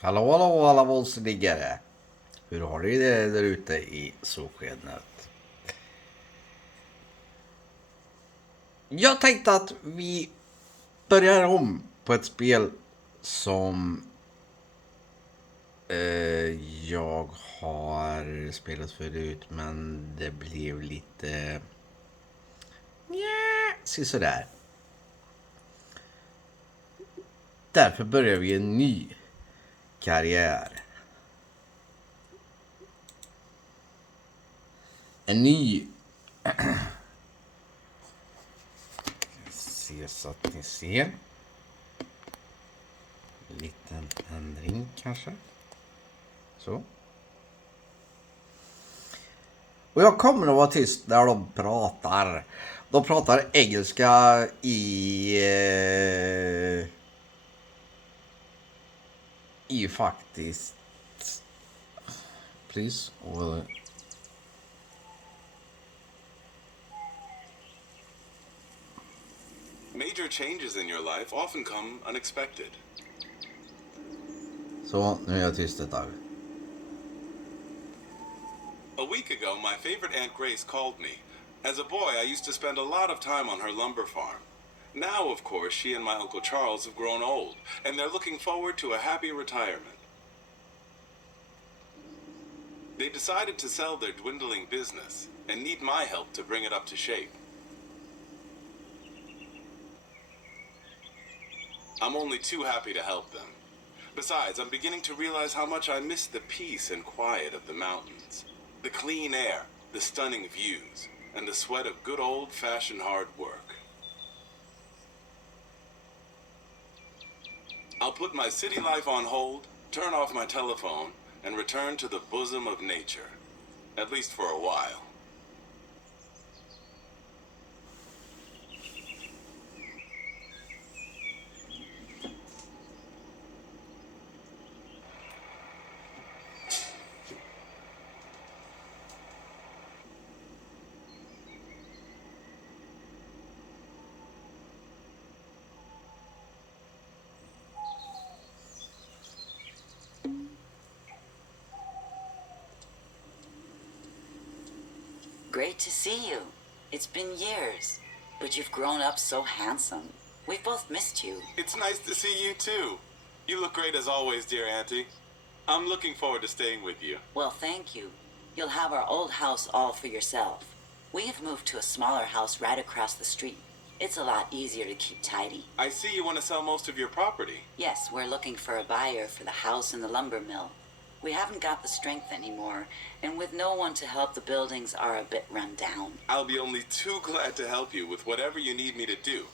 Hallå, hallå alla våldsliggare. Hur har ni det där ute i solskenet? Jag tänkte att vi börjar om på ett spel som jag har spelat förut, men det blev lite sådär. Därför börjar vi en ny karriär. En ny se så att ni ser. Liten ändring kanske. Så. Och jag kommer att vara tyst när de pratar. De pratar engelska i faktiskt. Please. Major changes in your life often come unexpected. Så, nu är jag tyst ett tag. A week ago, my favorite Aunt Grace called me. As a boy, I used to spend a lot of time on her lumber farm. Now, of course, she and my Uncle Charles have grown old, and they're looking forward to a happy retirement. They decided to sell their dwindling business and need my help to bring it up to shape. I'm only too happy to help them. Besides, I'm beginning to realize how much I miss the peace and quiet of the mountains. The clean air, the stunning views, and the sweat of good old-fashioned hard work. I'll put my city life on hold, turn off my telephone, and return to the bosom of nature. At least for a while. Great to see you. It's been years, but you've grown up so handsome. We've both missed you. It's nice to see you too. You look great as always, dear Auntie. I'm looking forward to staying with you. Well, thank you. You'll have our old house all for yourself. We have moved to a smaller house right across the street. It's a lot easier to keep tidy. I see you want to sell most of your property. Yes, we're looking for a buyer for the house and the lumber mill. We haven't got the strength anymore, and with no one to help, the buildings are a bit run down. I'll be only too glad to help you with whatever you need me to do.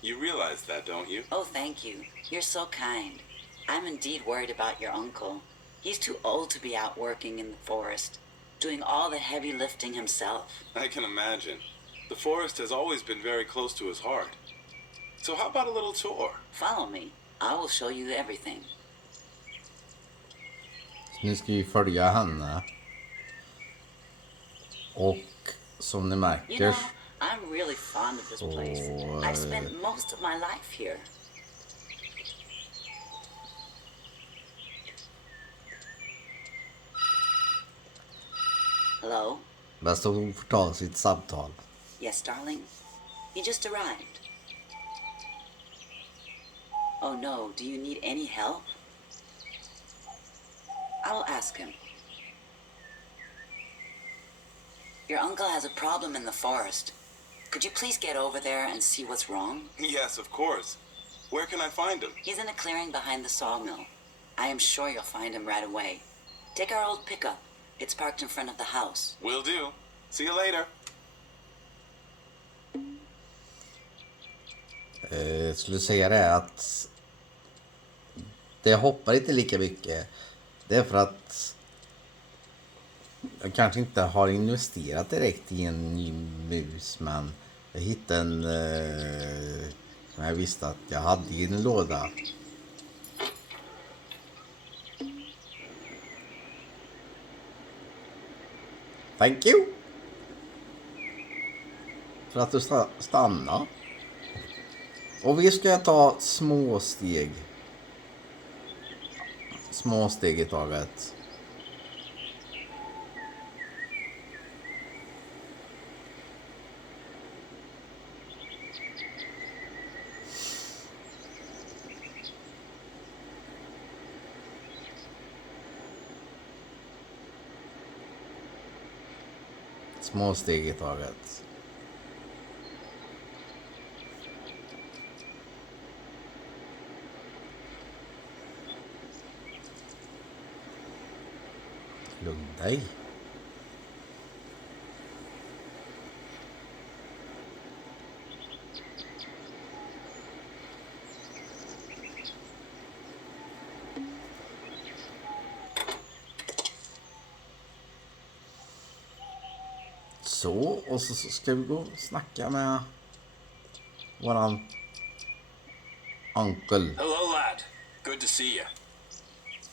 You realize that, don't you? Oh, thank you. You're so kind. I'm indeed worried about your uncle. He's too old to be out working in the forest, doing all the heavy lifting himself. I can imagine. The forest has always been very close to his heart. So how about a little tour? Follow me. I will show you everything. Nu ska vi följa henne. Och som ni You märker know, I'm really fond of this place. så I've spent most of my life here. Hello? bäst att hon får ta sitt samtal. Yes, darling? He just arrived. Oh no, do you need any help? I will ask him. Your uncle has a problem in the forest. Could you please get over there and see what's wrong? Yes, of course. Where can I find him? He's in a clearing behind the sawmill. I am sure you'll find him right away. Take our old pickup. It's parked in front of the house. Will do. See you later. Jag skulle säga det att det hoppar inte lika mycket. Det är för att jag kanske inte har investerat direkt i en ny mus, men jag hittade en som jag visste att jag hade i en låda. Thank you. För att du stannar. Och vi ska ta små steg. små steg i taget. Små steg i taget. Lugn dig. Så, och så ska vi gå och snacka med våran uncle. Hello, lad. Good to see you.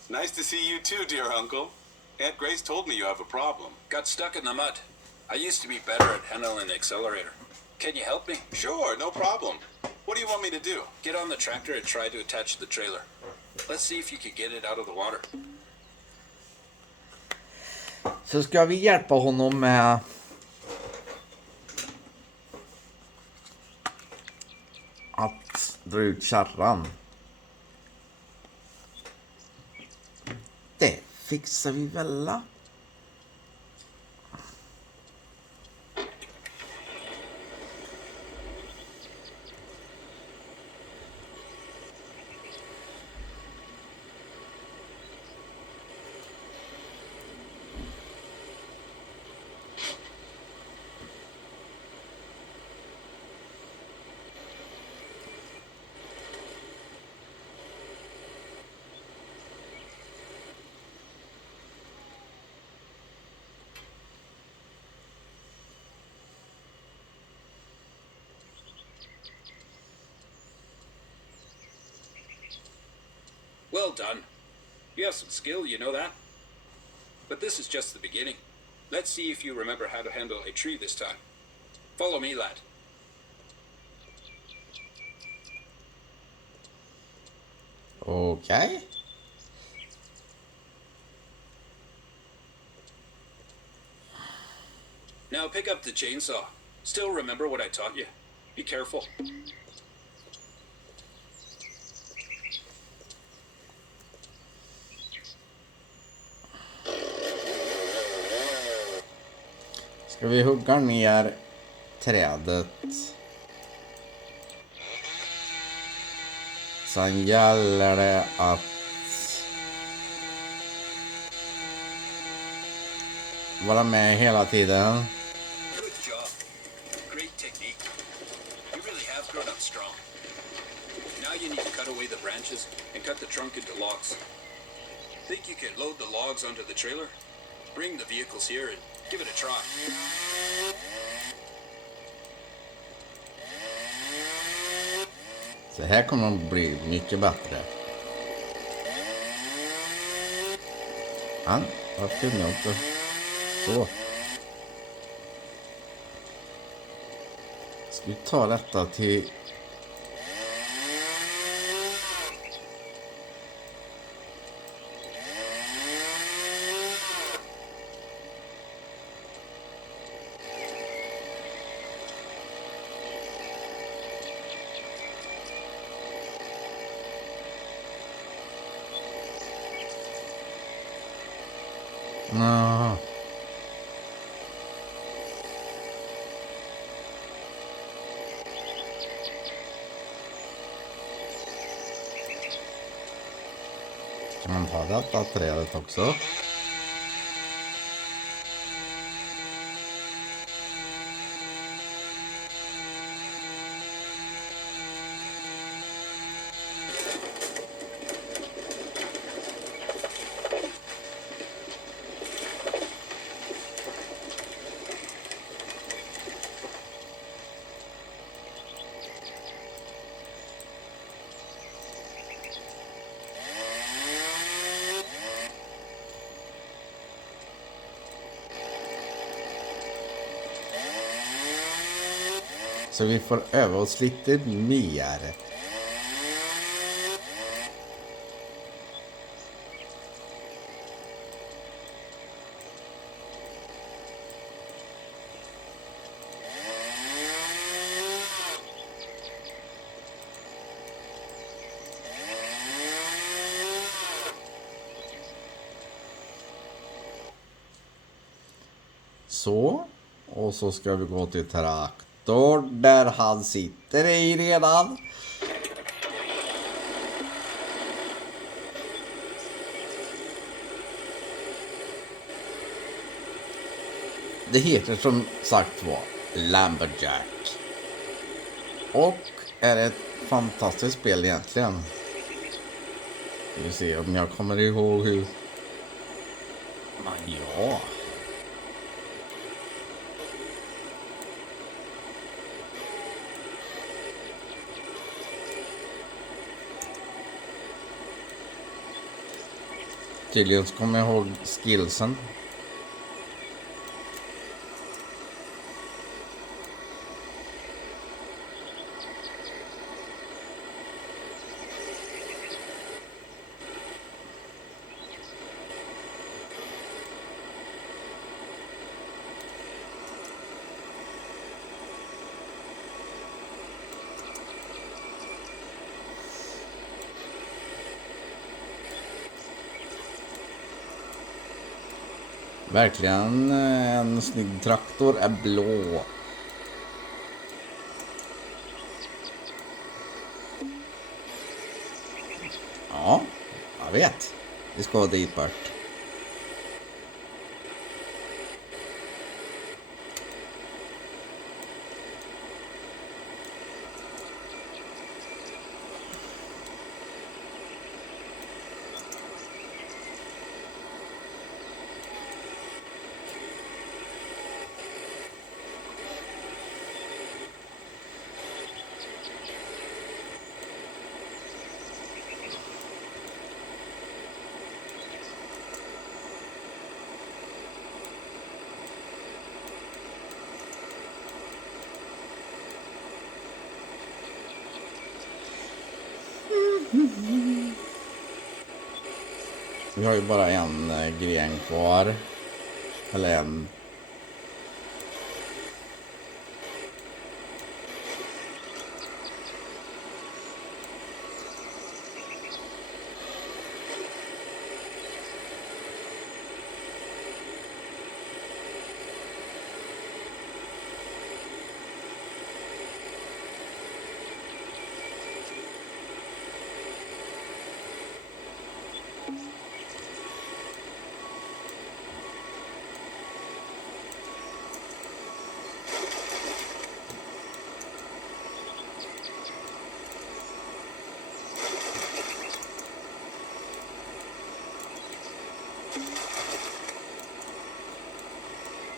Nice to see you too, dear uncle. Aunt Grace told me you have a problem. Got stuck in the mud. I used to be better at handling the accelerator. Can you help me? Sure, no problem. What do you want me to do? Get on the tractor and try to attach the trailer. Let's see if you can get it out of the water. Så ska vi hjälpa honom med att dra ut kärran. Det fixar vi väl. Well done. You have some skill, you know that? But this is just the beginning. Let's see if you remember how to handle a tree this time. Follow me, lad. Okej. Now pick up the chainsaw. Still remember what I taught you. Be careful. Ska vi hugga ner trädet? Sen gäller det att vara med hela tiden. Good job. Great technique. You really have grown up strong. Now you need to cut away the branches and cut the trunk into logs. Think you can load the logs onto the trailer? Bring the vehicles here and give it a try. Så här kommer de bli mycket bättre. Vad kunde jag inte. Så. Ska vi ta detta till... Nå. Kan man ta detta trädet också? Så vi får öva oss lite mer. Så. Och så ska vi gå till traktor där han sitter i redan. Det heter som sagt var Limberjack. Och är ett fantastiskt spel egentligen. Ska vi se om jag kommer ihåg hur... Ja. Tydligen så kommer jag ihåg skillsen. Verkligen en snygg traktor är blå. Ja, jag vet. Vi ska dit bort. Vi har ju bara en gren kvar. Eller en.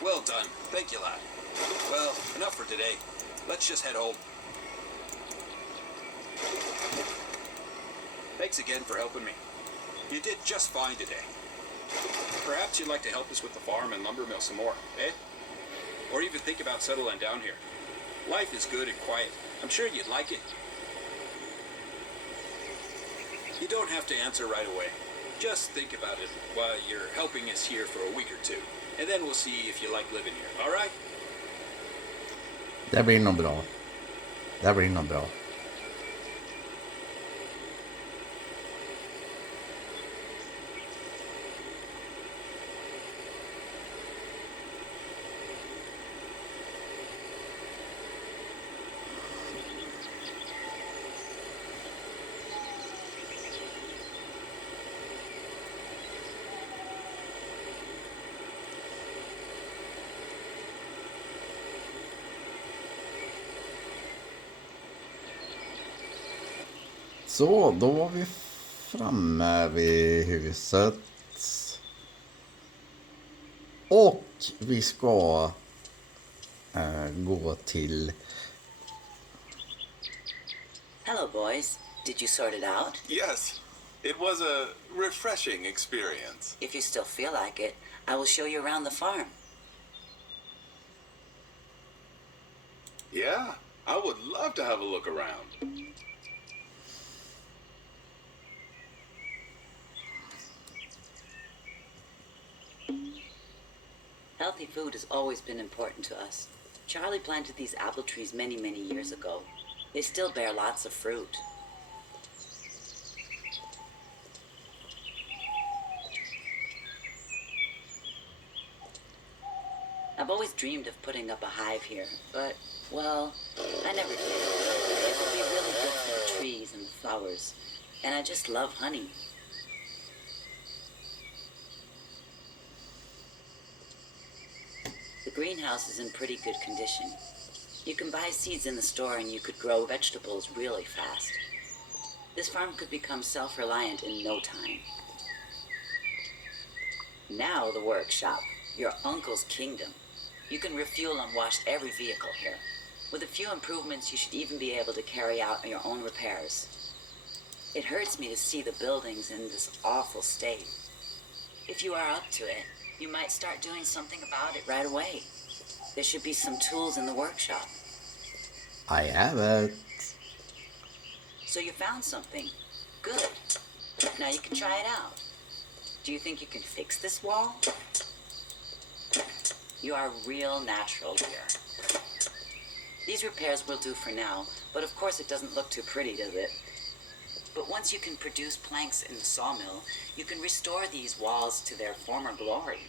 Well done. Thank you, lad. Well, enough for today. Let's just head home. Thanks again for helping me. You did just fine today. Perhaps you'd like to help us with the farm and lumber mill some more, eh? Or even think about settling down here. Life is good and quiet. I'm sure you'd like it. You don't have to answer right away. Just think about it while you're helping us here for a week or two. And then we'll see if you like living here, all right? Det blir nog bra. Det blir nog bra. Så, då var vi framme vid huset. Och vi ska gå till... Hello, boys. Did you sort it out? Yes, it was a refreshing experience. If you still feel like it, I will show you around the farm. Yeah, I would love to have a look around. Healthy food has always been important to us. Charlie planted these apple trees many, many years ago. They still bear lots of fruit. I've always dreamed of putting up a hive here, but, well, I never did. It would be really good for the trees and the flowers, and I just love honey. The greenhouse is in pretty good condition. You can buy seeds in the store and you could grow vegetables really fast. This farm could become self-reliant in no time. Now the workshop, your uncle's kingdom. You can refuel and wash every vehicle here. With a few improvements, you should even be able to carry out your own repairs. It hurts me to see the buildings in this awful state. If you are up to it, you might start doing something about it right away. There should be some tools in the workshop. I have it. So you found something. Good. Now you can try it out. Do you think you can fix this wall? You are real natural here. These repairs will do for now, but of course it doesn't look too pretty, does it? But once you can produce planks in the sawmill, you can restore these walls to their former glory.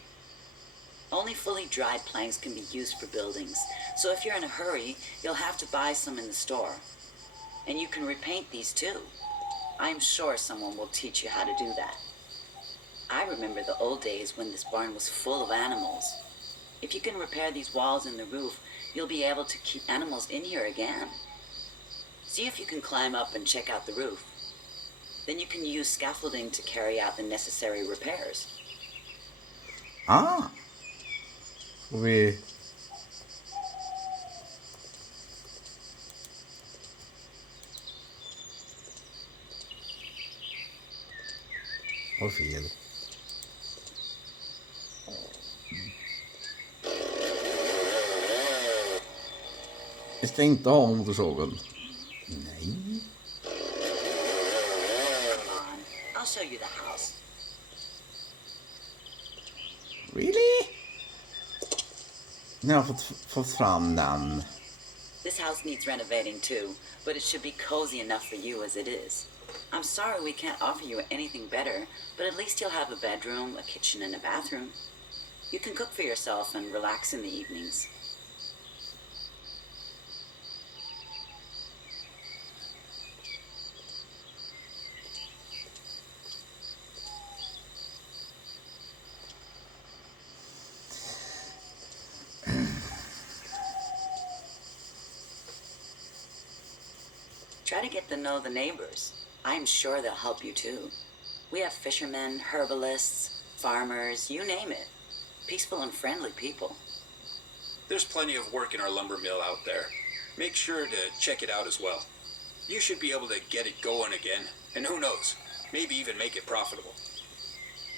Only fully dried planks can be used for buildings, so if you're in a hurry, you'll have to buy some in the store. And you can repaint these too. I'm sure someone will teach you how to do that. I remember the old days when this barn was full of animals. If you can repair these walls and the roof, you'll be able to keep animals in here again. See if you can climb up and check out the roof. Then you can use scaffolding to carry out the necessary repairs. Ah! Får vi... Vad fel. Vi ska inte ha motorsågen. Nej. Come on, I'll show you the house. Really? Nu har jag fått fram den. This house needs renovating too, but it should be cozy enough for you as it is. I'm sorry we can't offer you anything better, but at least you'll have a bedroom, a kitchen, and a bathroom. You can cook for yourself and relax in the evenings. Try to get to know the neighbors. I'm sure they'll help you too. We have fishermen, herbalists, farmers, you name it. Peaceful and friendly people. There's plenty of work in our lumber mill out there. Make sure to check it out as well. You should be able to get it going again, and who knows, maybe even make it profitable.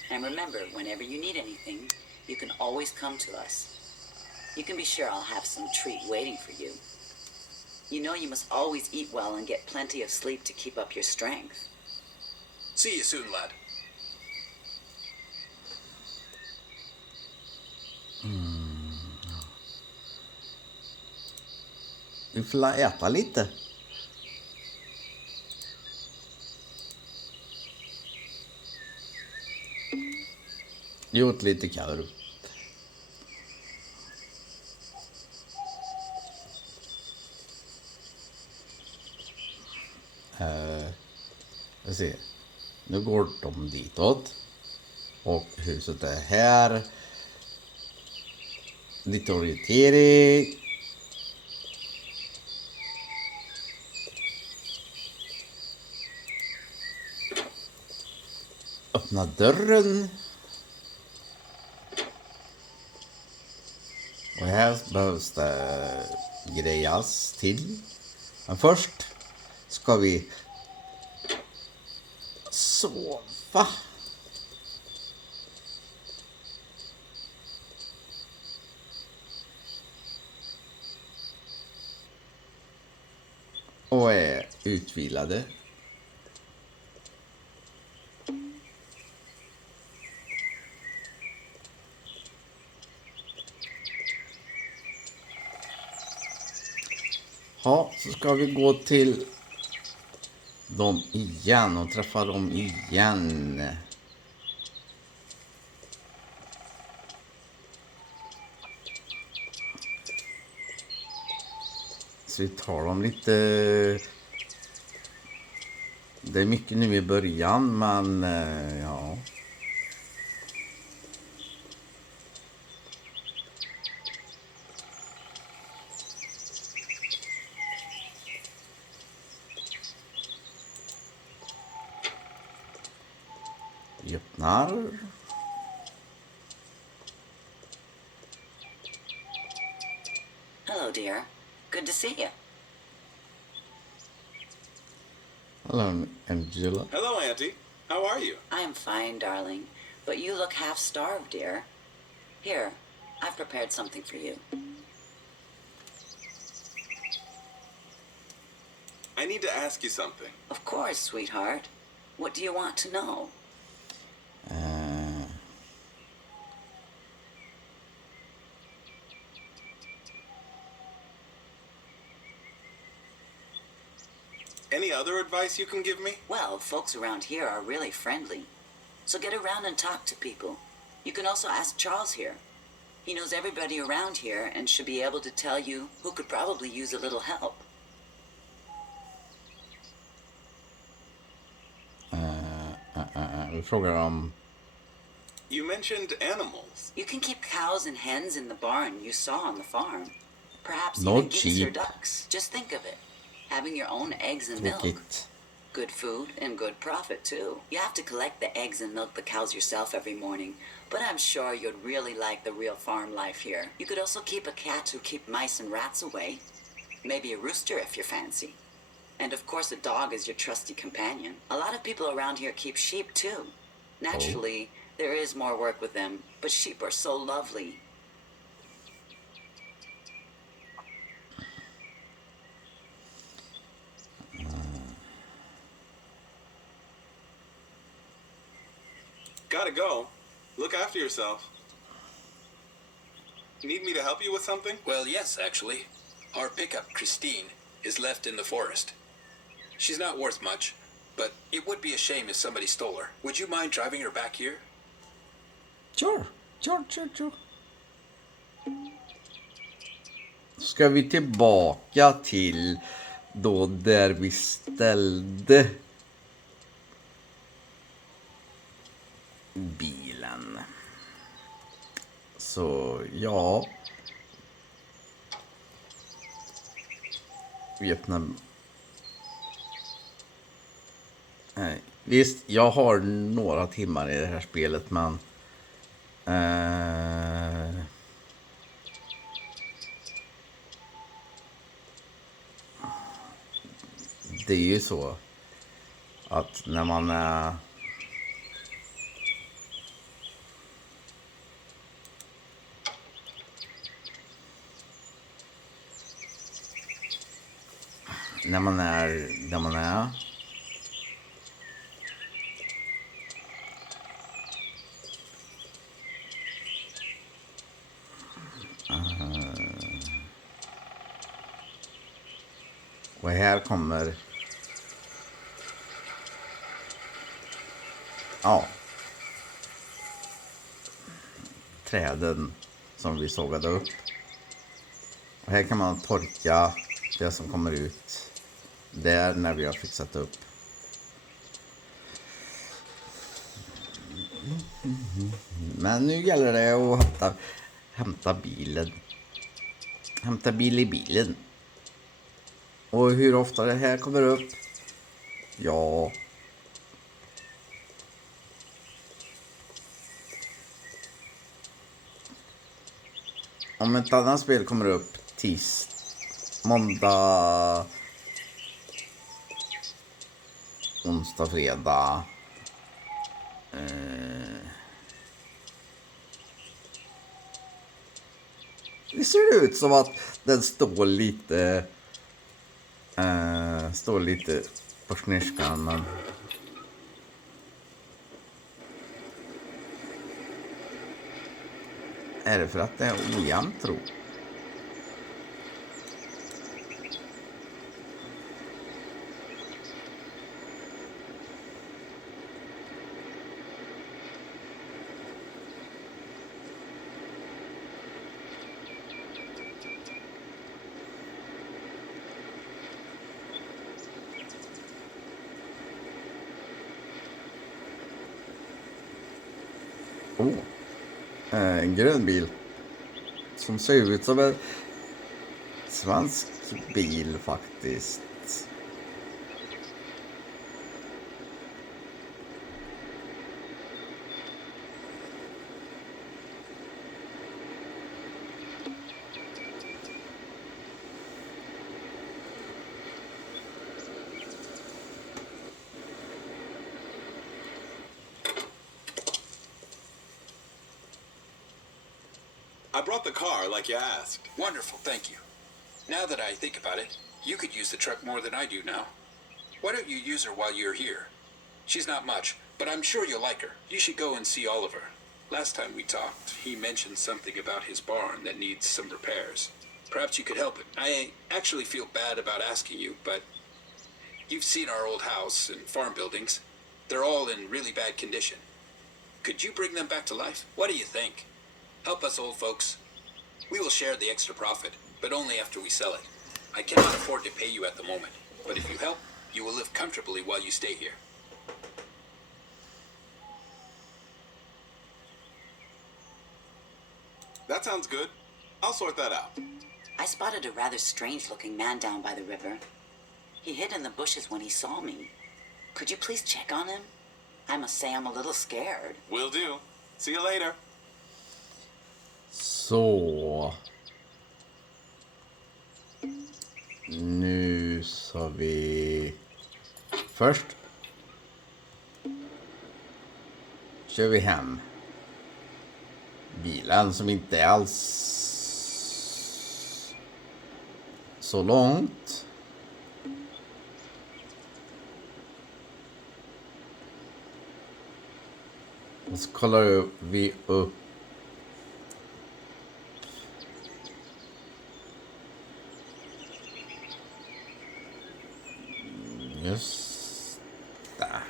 And remember, whenever you need anything, you can always come to us. You can be sure I'll have some treat waiting for you. You know you must always eat well and get plenty of sleep to keep up your strength. See you soon, lad. Vi får äta lite. Gjort lite korv. Jag ser. Nu går de ditåt. Och huset är här. Lite orientering. Öppna dörren. Och här behövs det grejas till. Men först ska vi sova. Och är utvilade. Ja, så ska vi gå till dem igen och träffa dem igen. Så vi tar dem lite... Det är mycket nu i början, men ja. Vi öppnar. Hello, dear. Good to see you. Hello, Angela. Hello, Auntie. How are you? I am fine, darling. But you look half starved, dear. Here, I've prepared something for you. I need to ask you something. Of course, sweetheart. What do you want to know? Any other advice you can give me? Well, folks around here are really friendly. So get around and talk to people. You can also ask Charles here. He knows everybody around here and should be able to tell you who could probably use a little help. Vi frågar om... You mentioned animals. You can keep cows and hens in the barn you saw on the farm. Perhaps Not even geese or cheap. ducks. Just think of it. Having your own eggs and milk. Tråkigt. Good food and good profit too. You have to collect the eggs and milk the cows yourself every morning, but I'm sure you'd really like the real farm life here. You could also keep a cat to keep mice and rats away. Maybe a rooster if you're fancy. And of course a dog is your trusty companion. A lot of people around here keep sheep too. Naturally, there is more work with them, but sheep are so lovely. Gotta go. Look after yourself. Need me to help you with something? Well, yes, actually. Our pickup, Christine, is left in the forest. She's not worth much, but it would be a shame if somebody stole her. Would you mind driving her back here? Sure. Ska vi tillbaka till då där vi ställde bilen. Så ja. Vi öppnar. Nej, visst, jag har några timmar i det här spelet, men det är ju så att när man är där man är och här kommer träden som vi sågade upp. Och här kan man torka det som kommer ut där när vi har fixat upp. Men nu gäller det att hämta bilen. Hämta bil i bilen. Och hur ofta det här kommer upp? Ja. Om ett annat spel kommer upp måndag, onsdag, fredag. Det ser ut som att den står lite på sniskan, men är det för att det är ojämnt, tro? En grön bil. Som ser ut som en svensk bil faktiskt. I brought the car like you asked. Wonderful, thank you. Now that I think about it, you could use the truck more than I do now. Why don't you use her while you're here? She's not much, but I'm sure you'll like her. You should go and see Oliver. Last time we talked, he mentioned something about his barn that needs some repairs. Perhaps you could help it. I actually feel bad about asking you, but you've seen our old house and farm buildings. They're all in really bad condition. Could you bring them back to life? What do you think? Help us old folks. We will share the extra profit, but only after we sell it. I cannot afford to pay you at the moment, but if you help, you will live comfortably while you stay here. That sounds good. I'll sort that out. I spotted a rather strange-looking man down by the river. He hid in the bushes when he saw me. Could you please check on him? I must say I'm a little scared. Will do. See you later. Så. Nu så vi först kör vi hem bilen som inte är alls så långt. Och så kollar vi upp just där.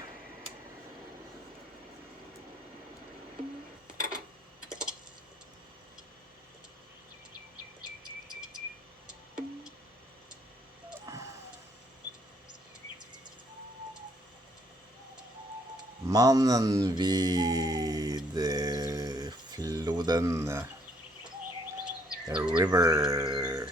Mannen vid floden, the river.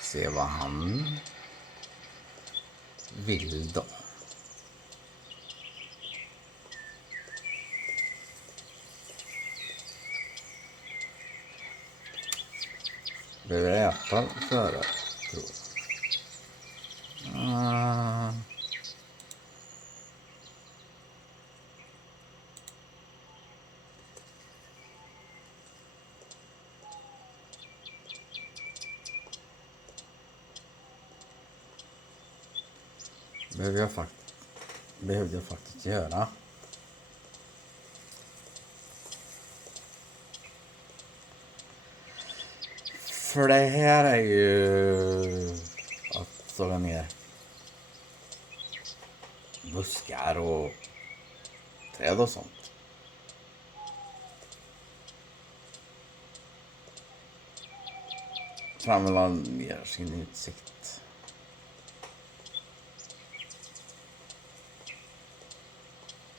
Se vad han vill då. Behöver äta före, tror jag. Behövde jag faktiskt göra. För det här är ju att såga ner buskar och träd och sånt. Framla ner sin utsikt.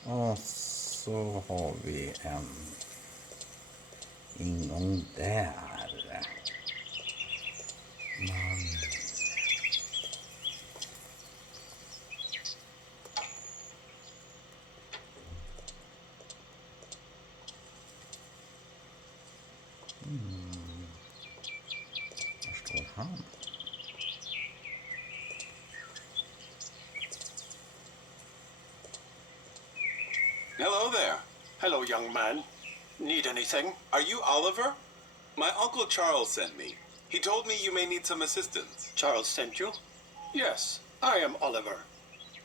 Och så har vi en ingång där. Var står han? Hello there. Hello, young man. Need anything? Are you Oliver? My Uncle Charles sent me. He told me you may need some assistance. Charles sent you? Yes, I am Oliver.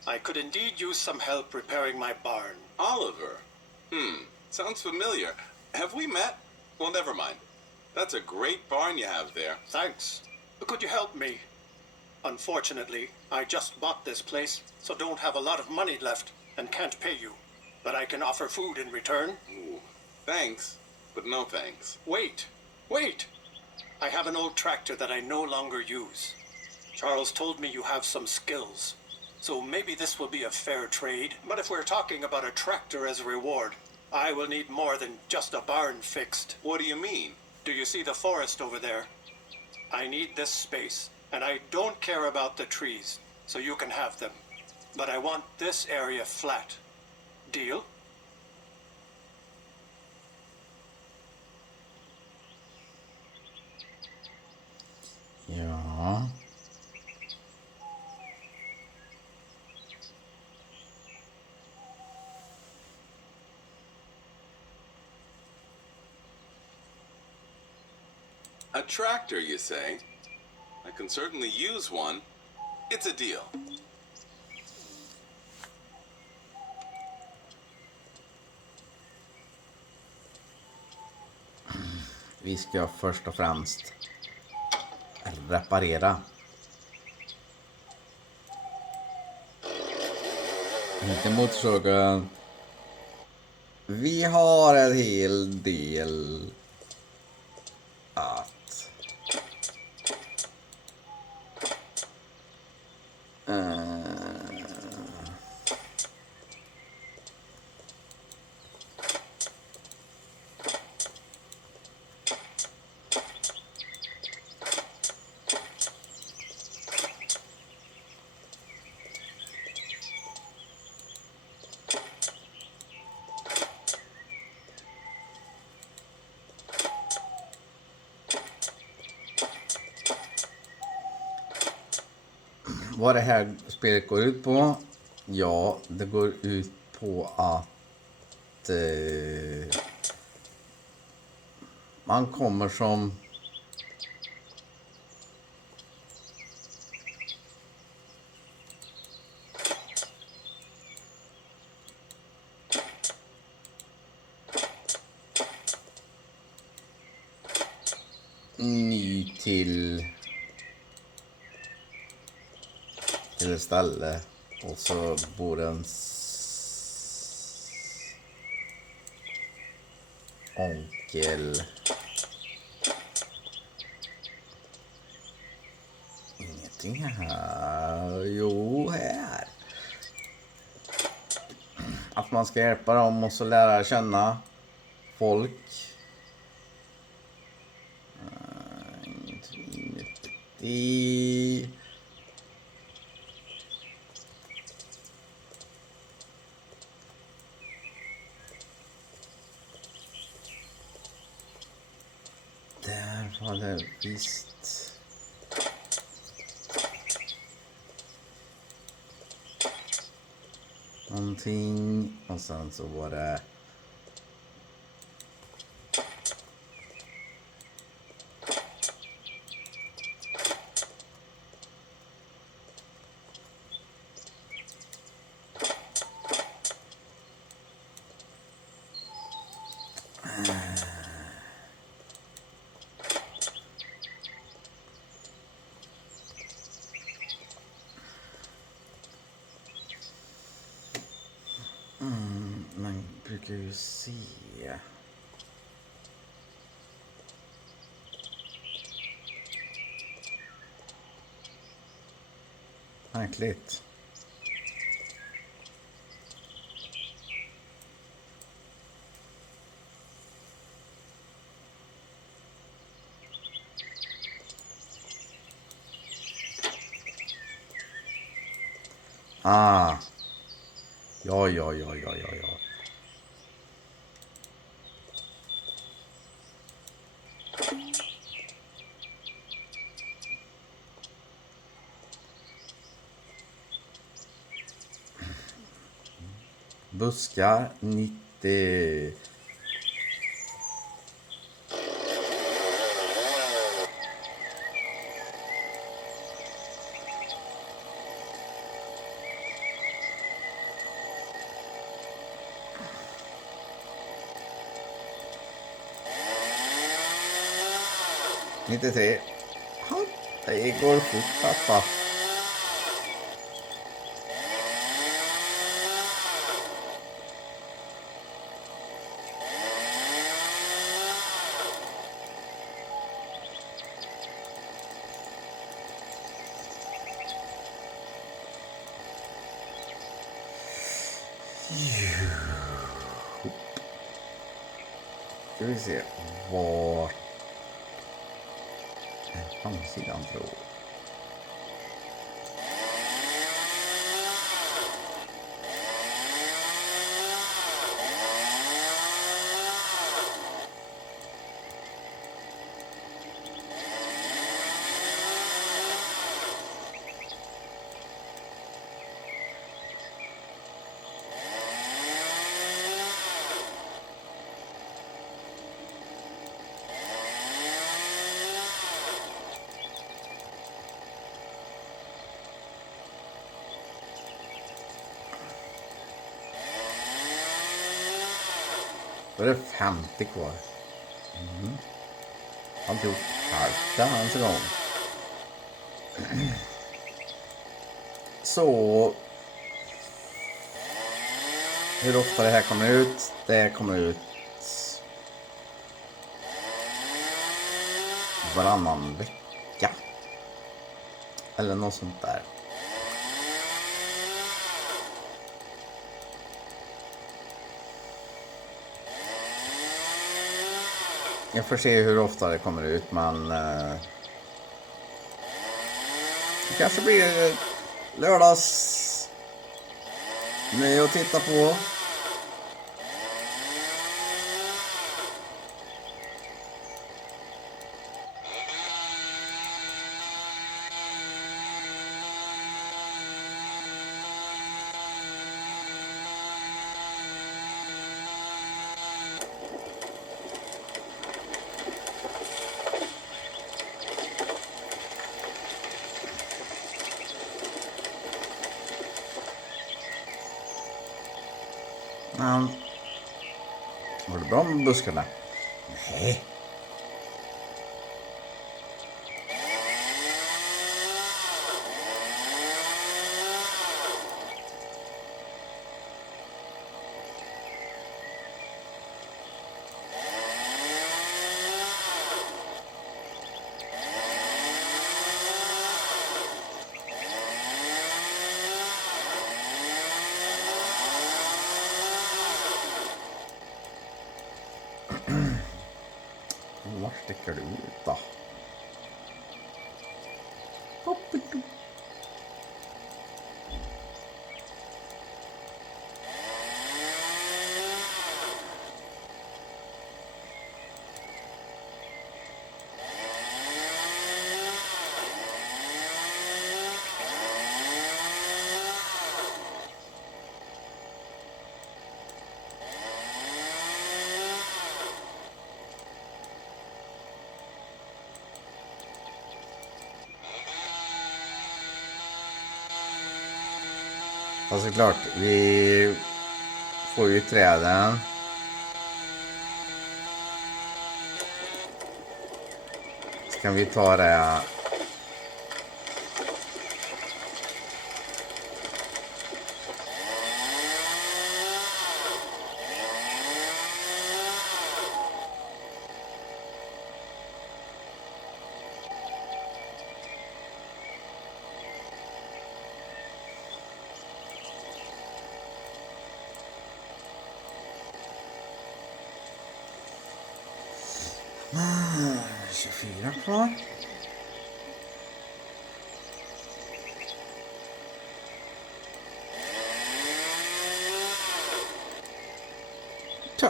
I could indeed use some help repairing my barn. Oliver? Sounds familiar. Have we met? Well, never mind. That's a great barn you have there. Thanks. Could you help me? Unfortunately, I just bought this place, so don't have a lot of money left and can't pay you. But I can offer food in return. Ooh, Thanks, but no thanks. Wait! Wait! I have an old tractor that I no longer use. Charles told me you have some skills. So maybe this will be a fair trade. But if we're talking about a tractor as a reward, I will need more than just a barn fixed. What do you mean? Do you see the forest over there? I need this space, and I don't care about the trees, so you can have them. But I want this area flat. Deal? Ja. A tractor, you say? I can certainly use one. It's a deal. Vi ska först och främst reparera. Inte motorsågen. Vi har en hel del att vad det här spelet går ut på? Ja, det går ut på att man kommer som ny till ett ställe och så bor en onkel. Ingenting här. Jo, här. Att man ska hjälpa dem och så lära känna folk. Ingenting. Där var det visst. Någonting. Och sen så var det. Man brukar ju se. Märkligt. Ah. Ja. Buskar 90. Inte tre. Det går fort, pappa. Ska vi se. Var är framsidan tror jag. Då är det 50 kvar. Jag har inte gjort halta ens en gång. Så. Hur ofta det här kommer ut? Det kommer ut varannan vecka. Eller något sånt där. Jag får se hur ofta det kommer ut, men det kanske blir lördags med att titta på. Var det bra med buskarna? Nej. Var sticker du ut då? Ja, såklart. Vi får ju träden. Ska vi ta det? Ah, 24 kvar. Så.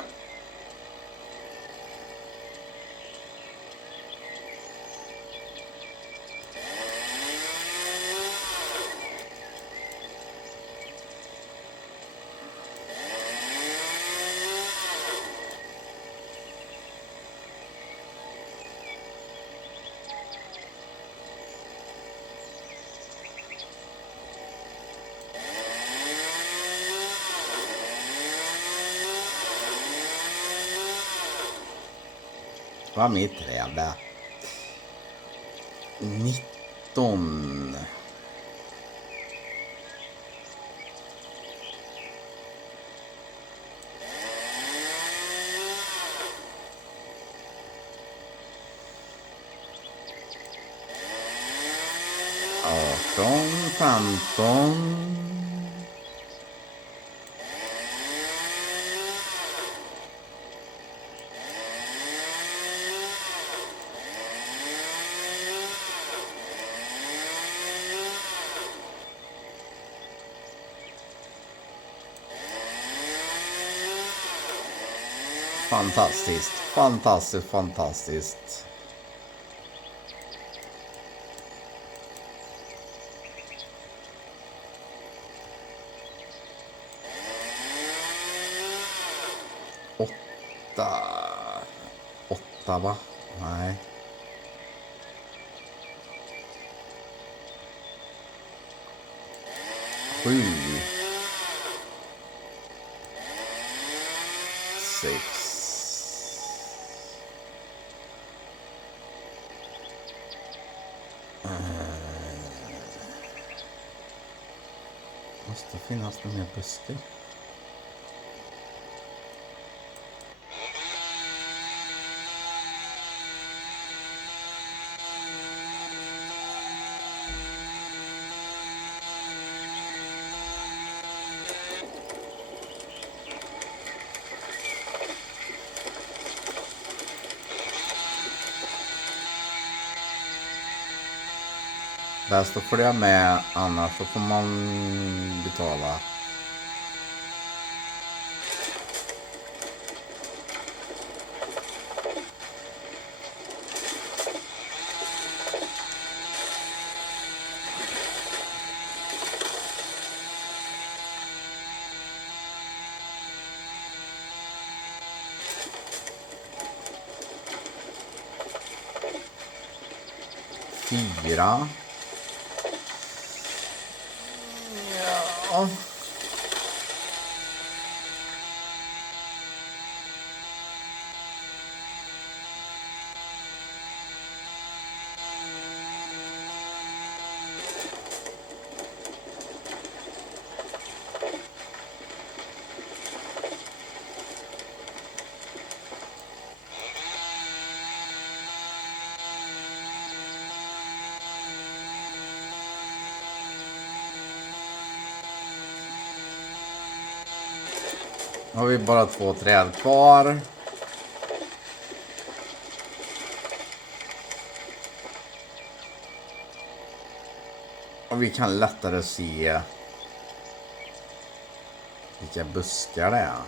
Vad mitt träd? 19. Arton, 15. Fantastiskt, fantastiskt, fantastiskt. Åtta va? Nej. Sju. Sex. Måste finnas någon mer buske. Bäst att följa med, annars så får man betala. Fyra. Ja. Har vi bara 2 träd kvar. Och vi kan lättare se vilka buskar det är.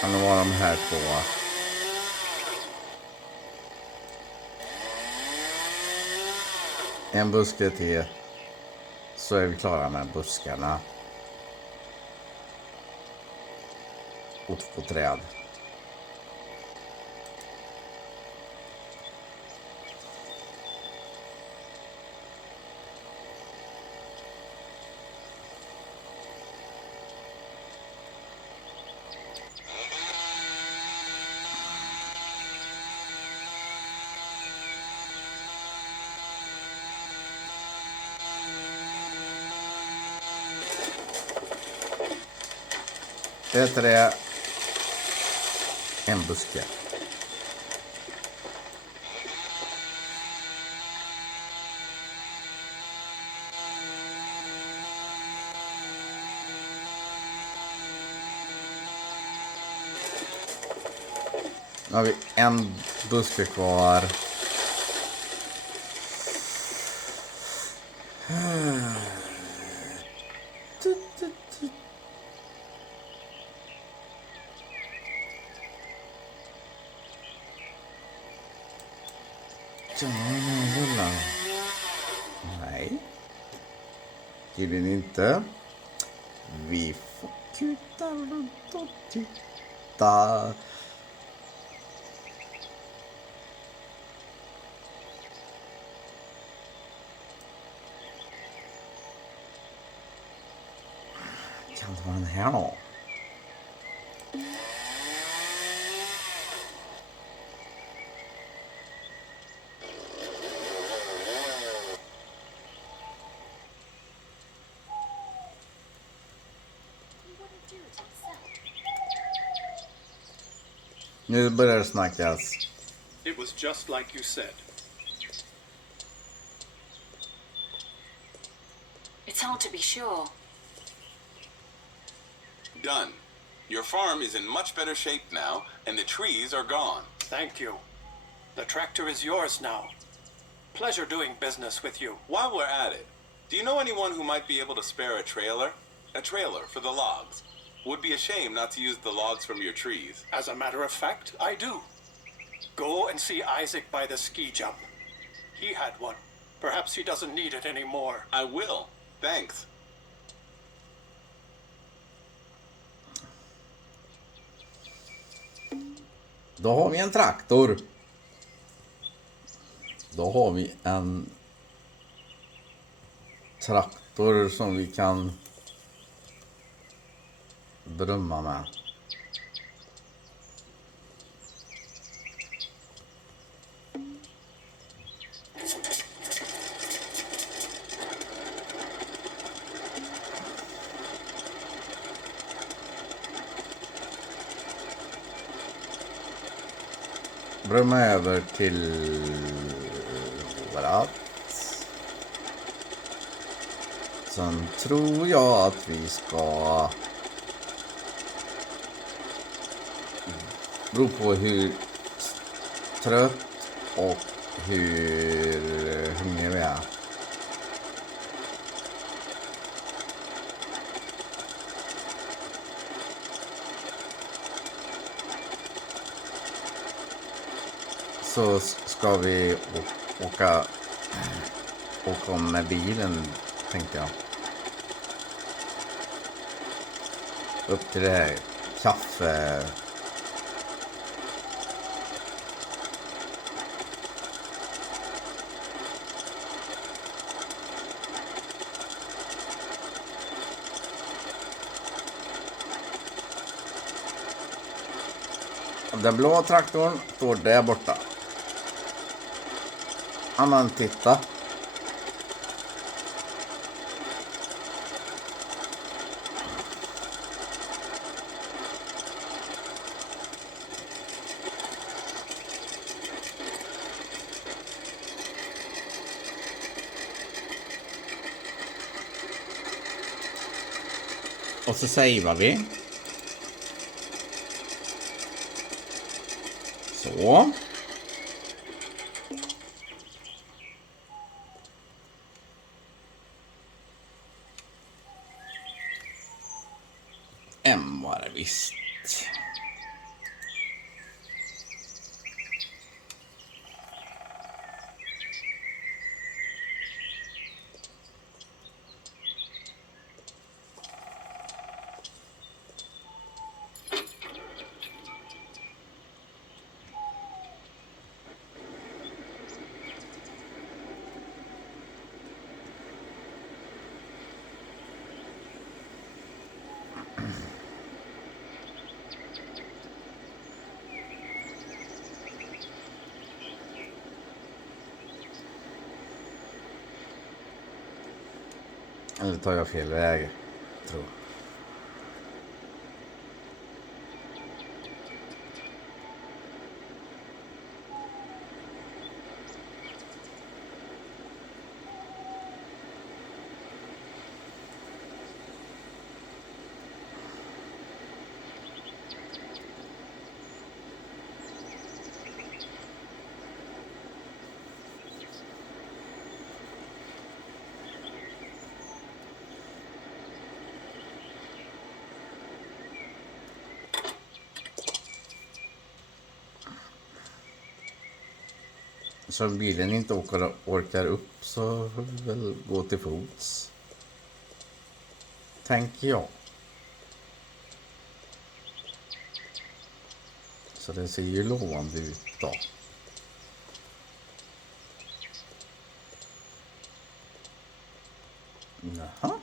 Kan det vara de här 2? En buske till, så är vi klara med buskarna. Och 2 träd. Ett träd. En buske. Nu har vi en buske kvar. Nej. Tydligen inte. Vi får kuta runt och titta. Kan det vara den här då? Nu börjar det snackas. It was just like you said. It's hard to be sure. Done. Your farm is in much better shape now, and the trees are gone. Thank you. The tractor is yours now. Pleasure doing business with you. While we're at it, Do you know anyone who might be able to spare a trailer? A trailer for the logs. Would be a shame not to use the logs from your trees. As a matter of fact, I do. Go and see Isaac by the ski jump. He had one. Perhaps he doesn't need it anymore. I will. Thanks. Då har vi en traktor. Då har vi en traktor som vi kan brumma med. Brumma över till vårat. Sen tror jag att vi ska bero på hur trött och hur hungrig vi är. Så ska vi åka med bilen, tänkte jag. Upp till det här kaffe. Den blå traktorn står där borta. Ja, men titta. Och så savear vi. Så. Var det visst. Eller tar jag fel väg, tror jag. Så om bilen inte orkar upp så får vi väl gå till fots. Tänker jag. Så det ser ju lovande ut då. Jaha.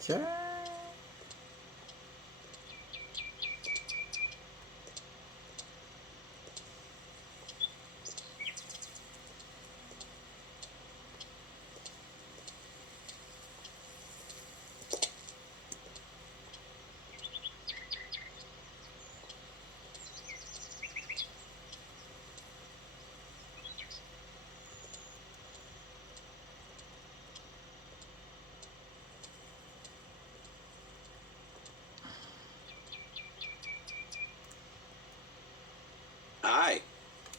Okej. Hi.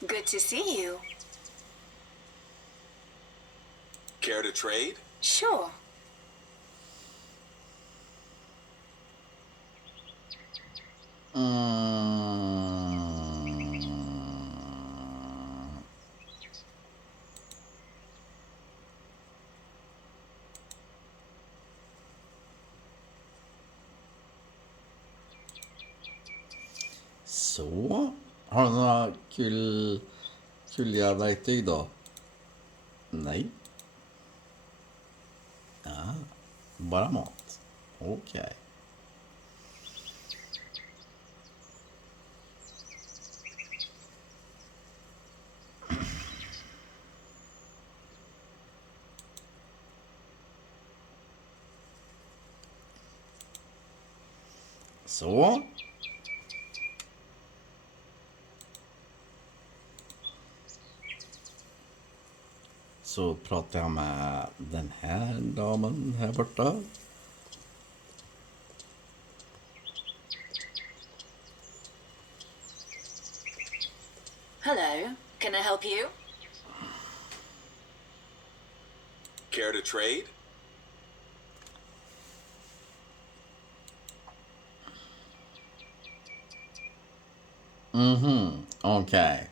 Good to see you. Care to trade? Sure. Så. Har du några kulliga verktyg då? Nej. Ja, bara mat. Okej. Så. Så pratar jag med den här damen här borta. Hello. Can I help you? Care to trade? Okej.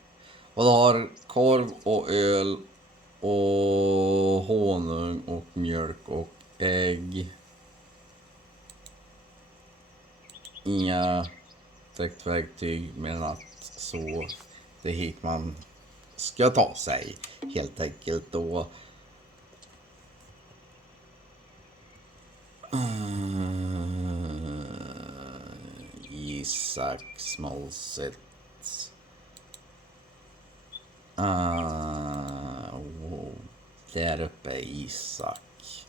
Och du har korv och öl och honung och mjölk och ägg. Inga dräktverktyg, men att så det är hit man ska ta sig helt enkelt då. Isak Smolset. Där uppe är Isak.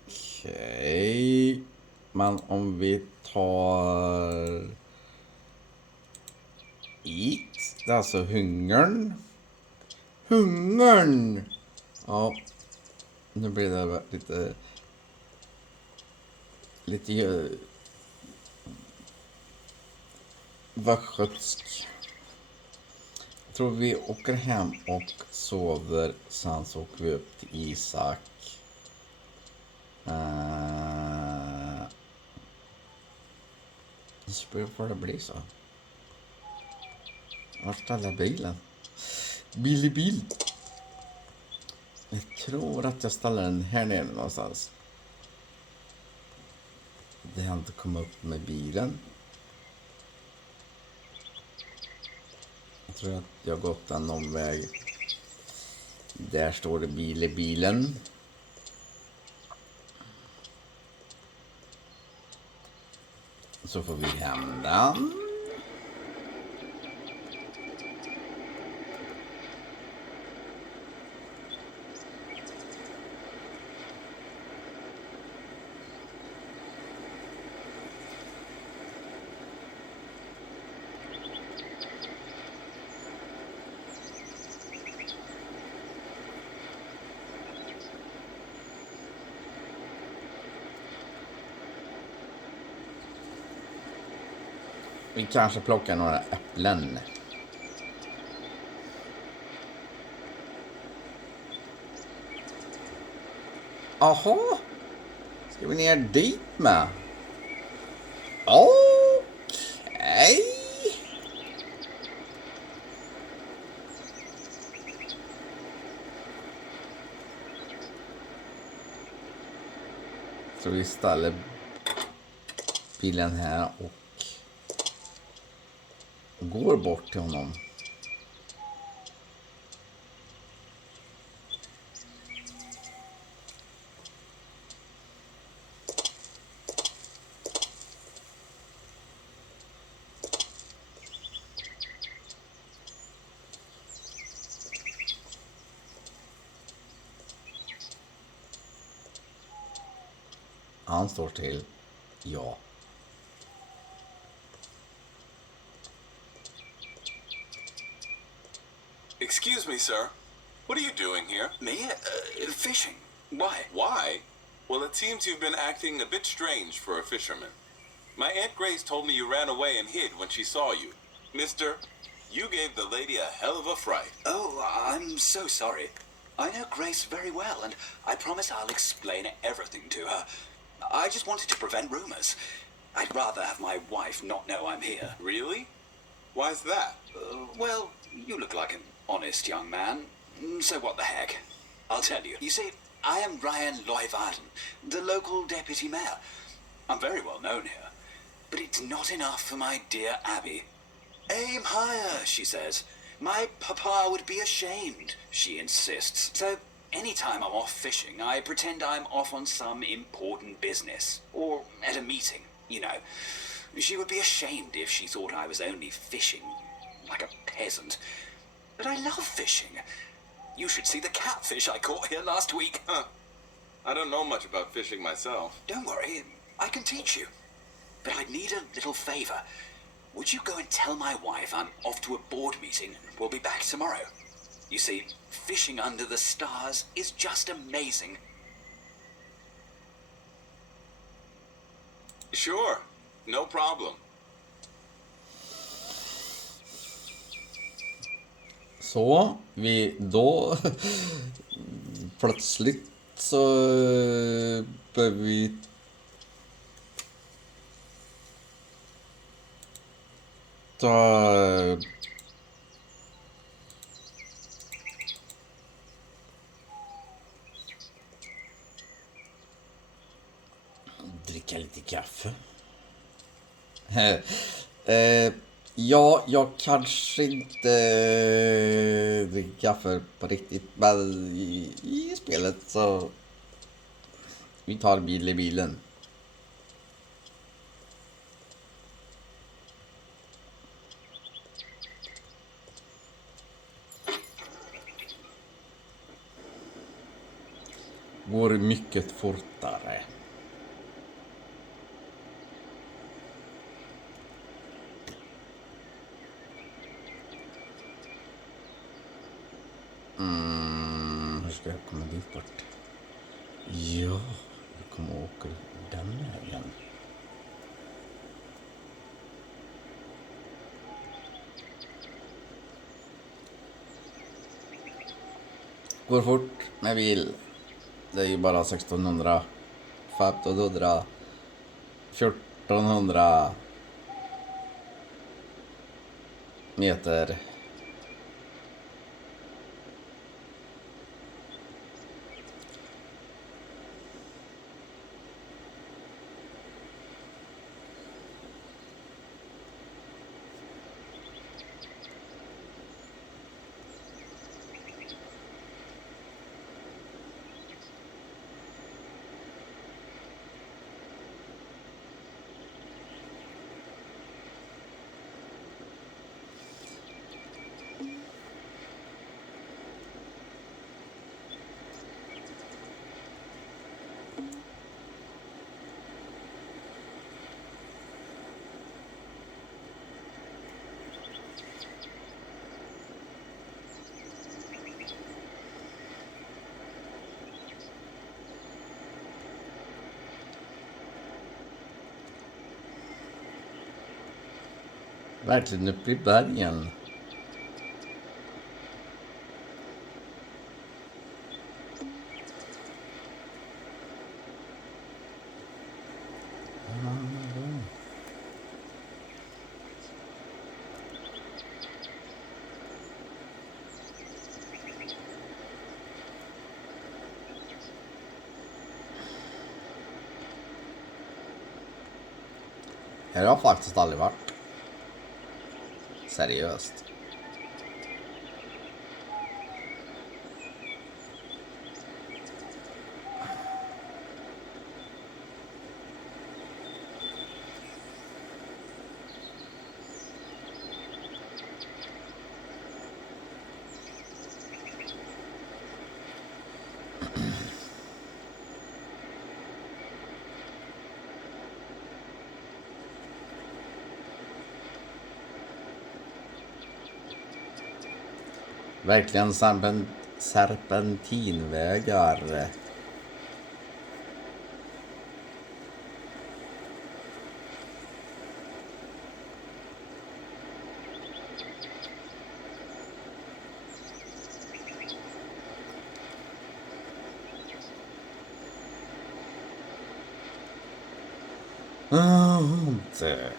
Okej. Men om vi tar eat, det är alltså hungern. Ja, nu blir det lite västgötsk. Jag tror vi åker hem och sover, sen så åker vi upp till Isak. Så får det bli så. Var ställer bilen? Bil. Jag tror att jag ställer den här nere någonstans. Det har inte kommit upp med bilen. Jag tror att jag har gått en omväg. Där står det bil i bilen. Så får vi hem den. Vi kanske plockar några äpplen. Aha. Ska vi ner dit med? Okej. Så vi ställer bilen här och går bort till honom. Han står till. Ja. Excuse me, sir. What are you doing here? Me? Fishing. Why? Why? Well, it seems you've been acting a bit strange for a fisherman. My Aunt Grace told me you ran away and hid when she saw you. Mister, you gave the lady a hell of a fright. Oh, I'm so sorry. I know Grace very well, and I promise I'll explain everything to her. I just wanted to prevent rumors. I'd rather have my wife not know I'm here. Really? Why's that? Well, you look like an honest young man, so what the heck? I'll tell you. You see, I am Ryan Loyvarden, the local deputy mayor. I'm very well known here, but it's not enough for my dear Abby. Aim higher, she says. My papa would be ashamed, she insists. So anytime I'm off fishing, I pretend I'm off on some important business, or at a meeting, you know. She would be ashamed if she thought I was only fishing, like a peasant. But I love fishing. You should see the catfish I caught here last week. Huh. I don't know much about fishing myself. Don't worry, I can teach you. But I need a little favor. Would you go and tell my wife I'm off to a board meeting and we'll be back tomorrow? You see, fishing under the stars is just amazing. Sure, no problem. Så då plötsligt så behöver vi ta dricka lite kaffe. Ja, jag kanske inte dricker kaffe på riktigt, men i spelet så vi tar bil i bilen. Går mycket fortare. Hur ska jag komma dit bort? Ja, jag kommer åka den vägen. Går fort med bil. Det är ju bara 1600, 1500, 1400 meter. Verkligen uppe i bergen. Här har jag faktiskt aldrig varit. Seriöst. Verkligen serpentinvägar. Inte.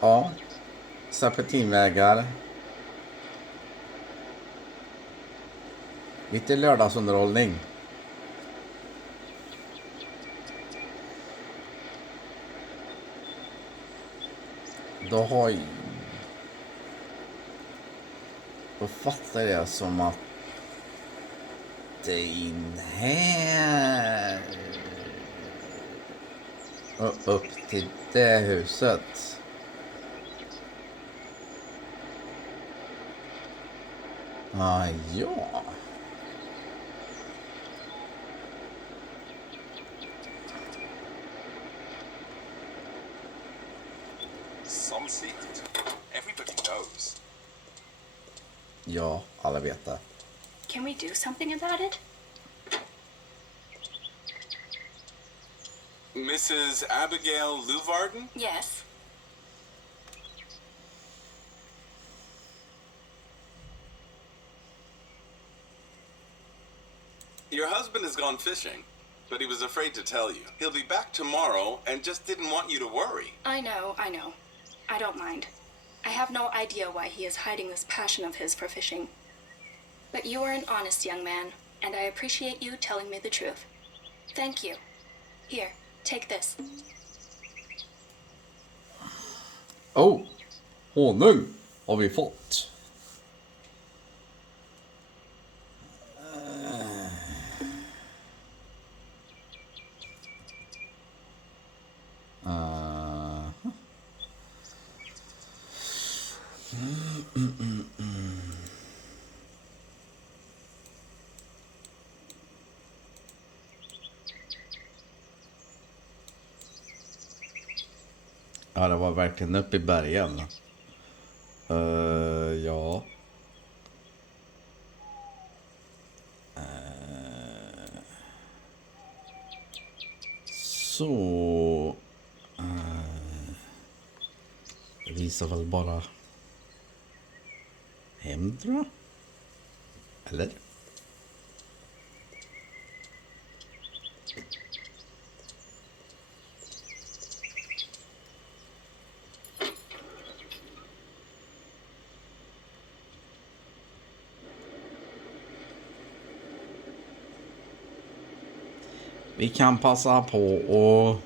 Ja. Serpentinvägar. Lite lördagsunderhållning. Då fattar jag som att det är in här. Och upp till det huset. Ja. Some see it. Everybody knows. Ja, alla vet det. Can we do something about it? Mrs. Abigail Luvarden? Yes. Your husband has gone fishing, but he was afraid to tell you. He'll be back tomorrow and just didn't want you to worry. I know. I don't mind. I have no idea why he is hiding this passion of his for fishing. But you are an honest young man, and I appreciate you telling me the truth. Thank you. Here, take this. Oh, honung har vi fått. Ja, det var verkligen uppe i bergen. Ja. Så. Det visar väl bara hem, tror jag. Eller? Vi kan passa på och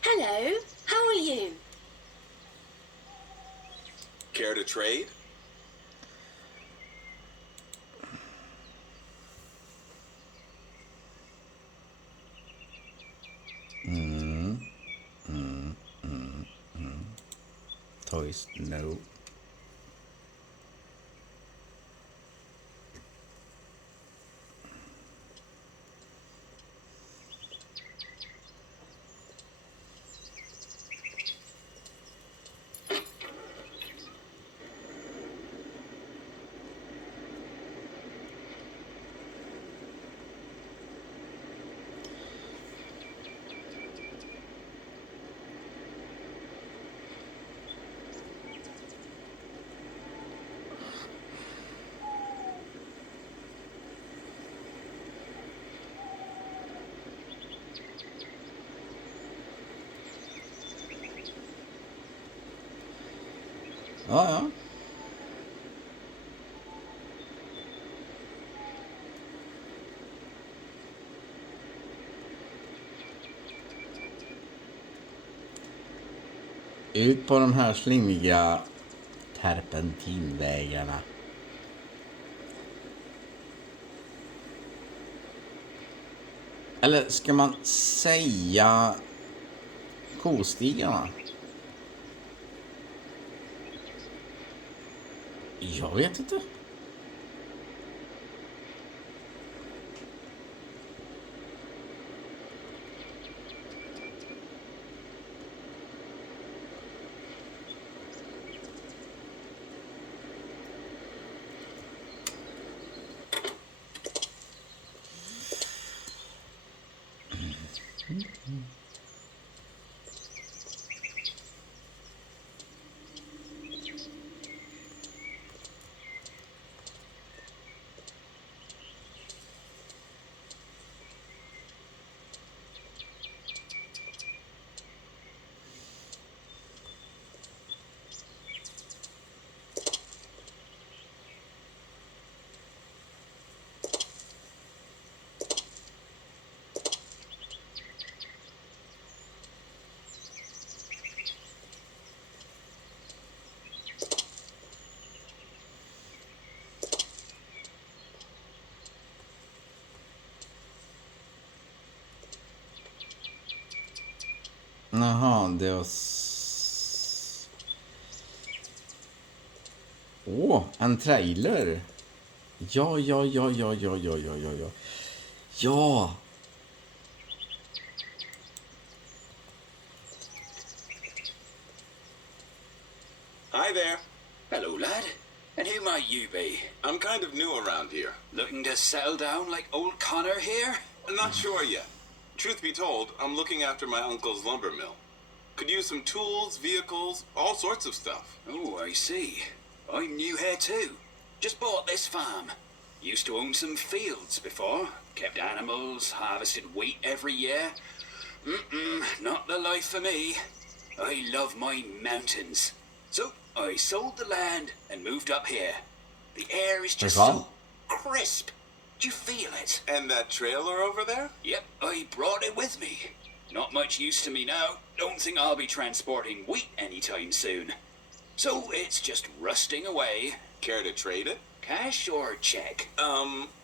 Hello, how are you? Care to trade? toys, no. Ja, ja. Ut på de här slingiga terpentinvägarna. Eller ska man säga kostigarna? Jag vet inte. Jaha, det var... En trailer. Ja. Ja! Hi there. Hello, lad. And who might you be? I'm kind of new around here. Looking to settle down like old Connor here? I'm not sure yet. Truth be told, I'm looking after my uncle's lumber mill. Could use some tools, vehicles, all sorts of stuff. Oh, I see. I'm new here too. Just bought this farm. Used to own some fields before. Kept animals, harvested wheat every year. Not the life for me. I love my mountains. So I sold the land and moved up here. The air is just so crisp. Do you feel it? And that trailer over there? Yep, I brought it with me. Not much use to me now. Don't think I'll be transporting wheat anytime soon. So it's just rusting away. Care to trade it? Cash or check?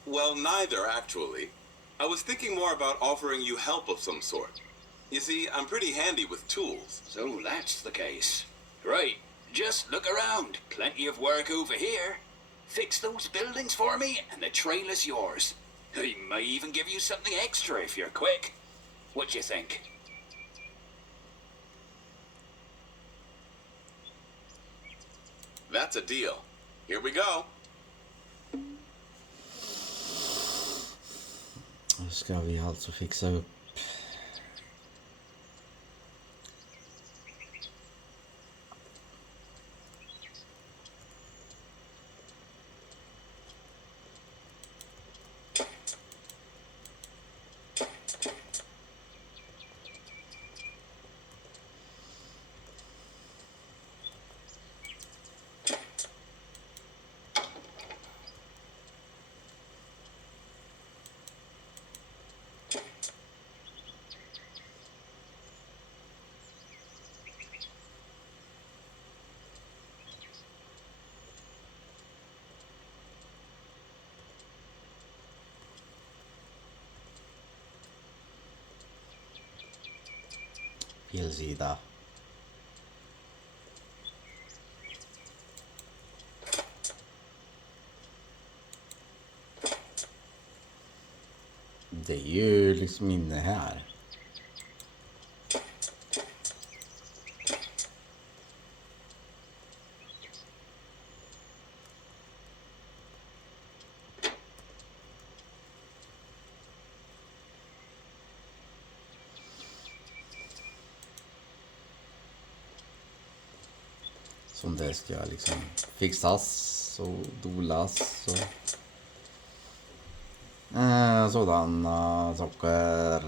Well, neither, actually. I was thinking more about offering you help of some sort. You see, I'm pretty handy with tools. So that's the case. Right, just look around. Plenty of work over here. Fix those buildings for me and the trailer's yours. I might even give you something extra if you're quick. What you think? That's a deal. Here we go. Nu ska vi alltså fixa upp. Fel sida. Det är ju liksom inne här. Som det ska liksom fixas och dolas och sådana saker.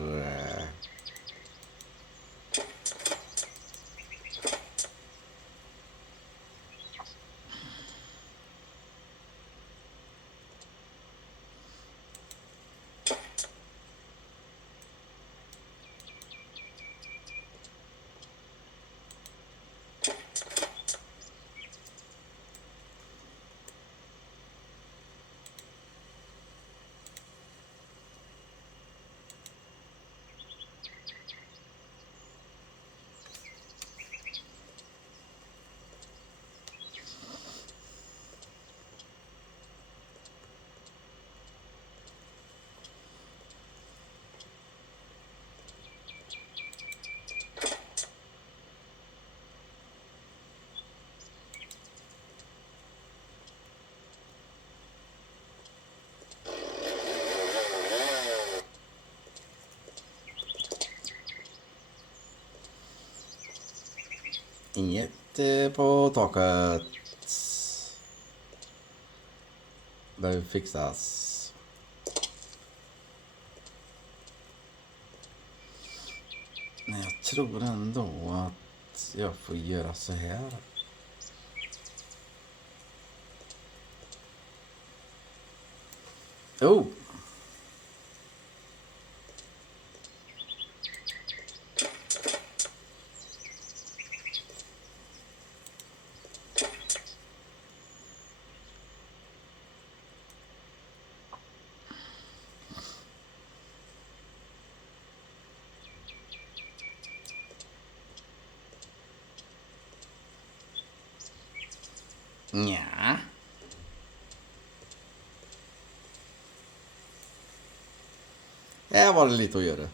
Inget på taket. Behöver fixas. Men jag tror ändå att jag får göra så här. Oh! Nja. Här var det lite att göra.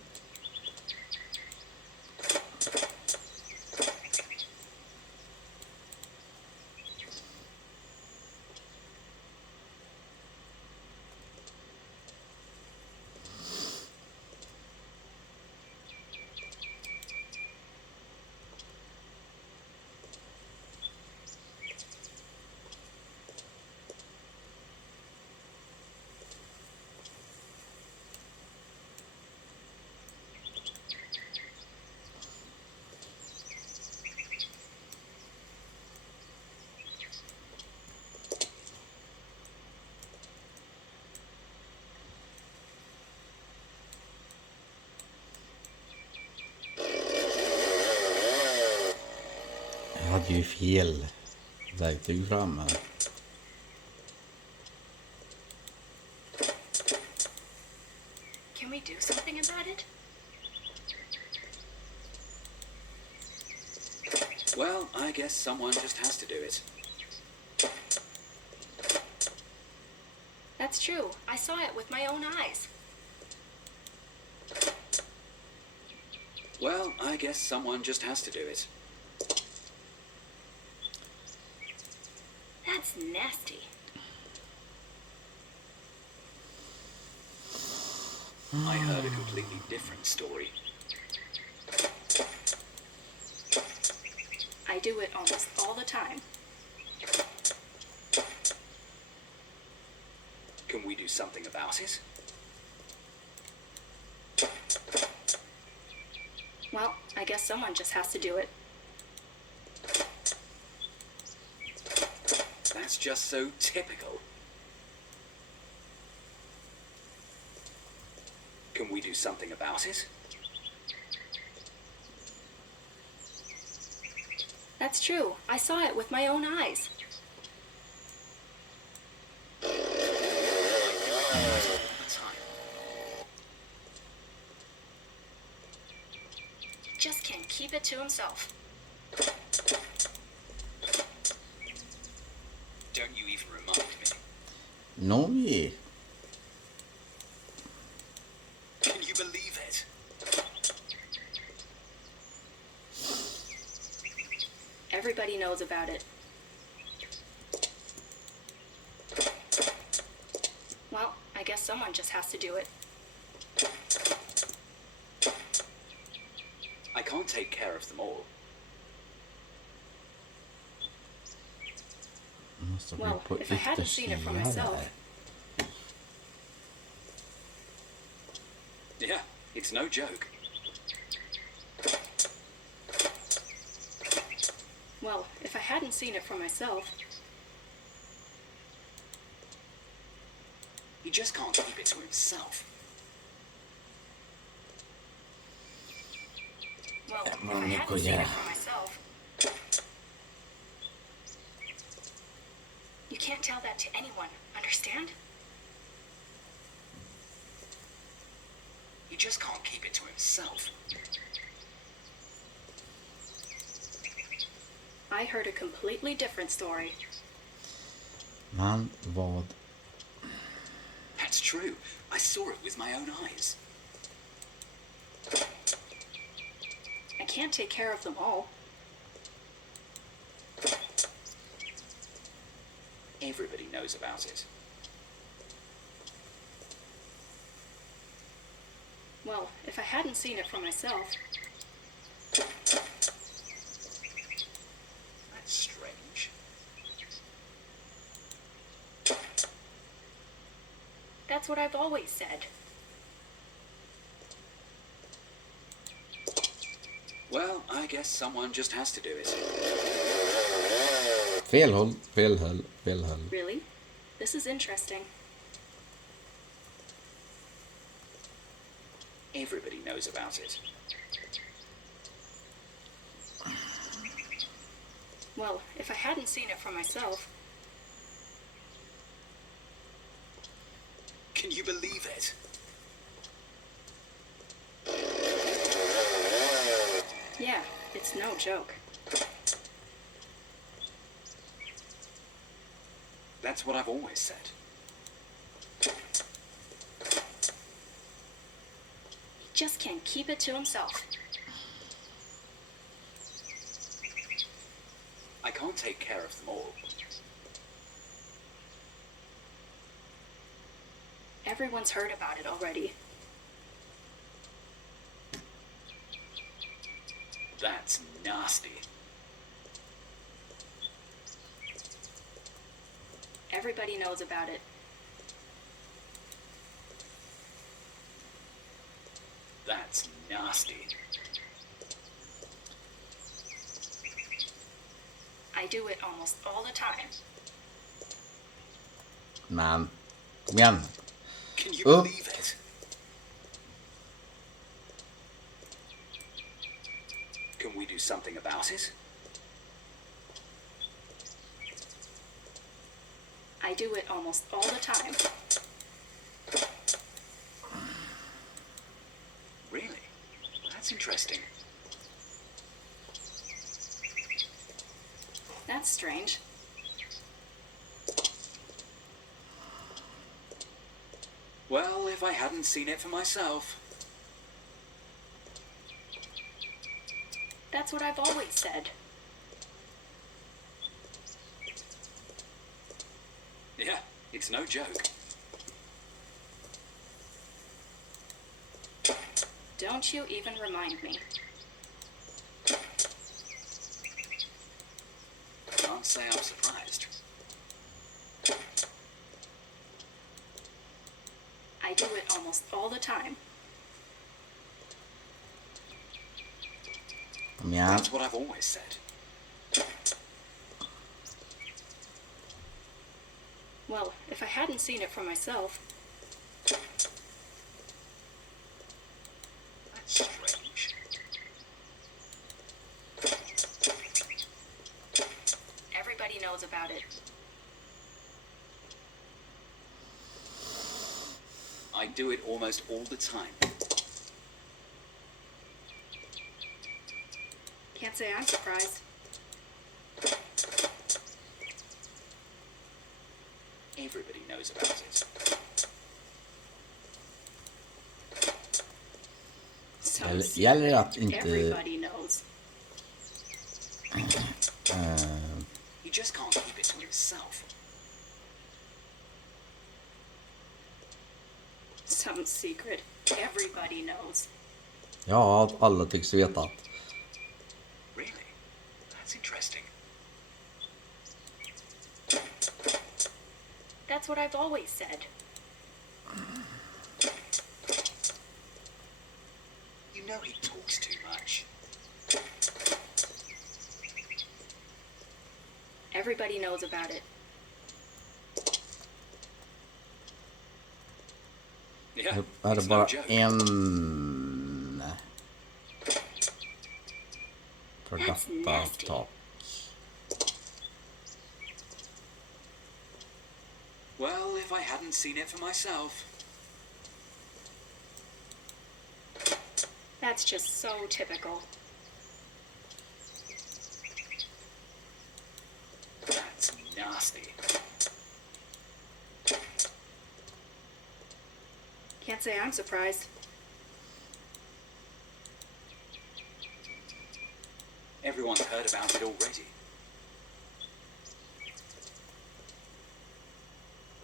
Jag hade ju fel verktyg framme. Can we do something about it? Well, I guess someone just has to do it. That's true. I saw it with my own eyes. Well, I guess someone just has to do it. That's nasty. I heard a completely different story. I do it almost all the time. Can we do something about it? Well, I guess someone just has to do it. That's just so typical. Can we do something about it? That's true. I saw it with my own eyes. Just can't keep it to himself. Don't you even remind me. Nåj. Can you believe it? Everybody knows about it. Well, I guess someone just has to do it. I can't take care of them all. Måste bli Well, på if I hadn't seen it for yttersidan myself. här. Yeah, it's no joke. Well, if I hadn't seen it for myself. He just can't keep it to himself. Well, if I man, hadn't mycket att seen göra. it for myself. You can't tell that to anyone, understand? He just can't keep it to himself. I heard a completely different story. Man, vad? That's true. I saw it with my own eyes. I can't take care of them all. Everybody knows about it. Well, if I hadn't seen it for myself. That's strange. That's what I've always said. Well, I guess someone just has to do it. Fel håll, fel håll, fel håll. Really? This is interesting. Everybody knows about it. Well, if I hadn't seen it for myself. Can you believe it? Yeah, it's no joke. That's what I've always said. He just can't keep it to himself. I can't take care of them all. Everyone's heard about it already. That's nasty. Everybody knows about it. That's nasty. I do it almost all the time. Men, kom igen. Can you Upp. believe it? Can we do something about it? I do it almost all the time. Really? That's interesting. That's strange. Well, if I hadn't seen it for myself. That's what I've always said. Yeah, it's no joke. Don't you even remind me. Can't say I'm surprised. I do it almost all the time. Kom igen. That's what I've always said. Well, if I hadn't seen it for myself, That's strange. everybody knows about it. I do it almost all the time. Can't say I'm surprised. Everybody knows about it. Sounds Gäller det att inte... everybody knows. He just can't keep it to himself. Some secret everybody knows. Ja, alla tycks veta. Really? That's interesting. That's what I've always said. You know he talks too much. Everybody knows about it. Yeah, Jag hade it's bara no joke. en... That's nasty. Produktavtal. Well, if I hadn't seen it for myself. That's just so typical. That's nasty. Can't say I'm surprised. Everyone's heard about it already.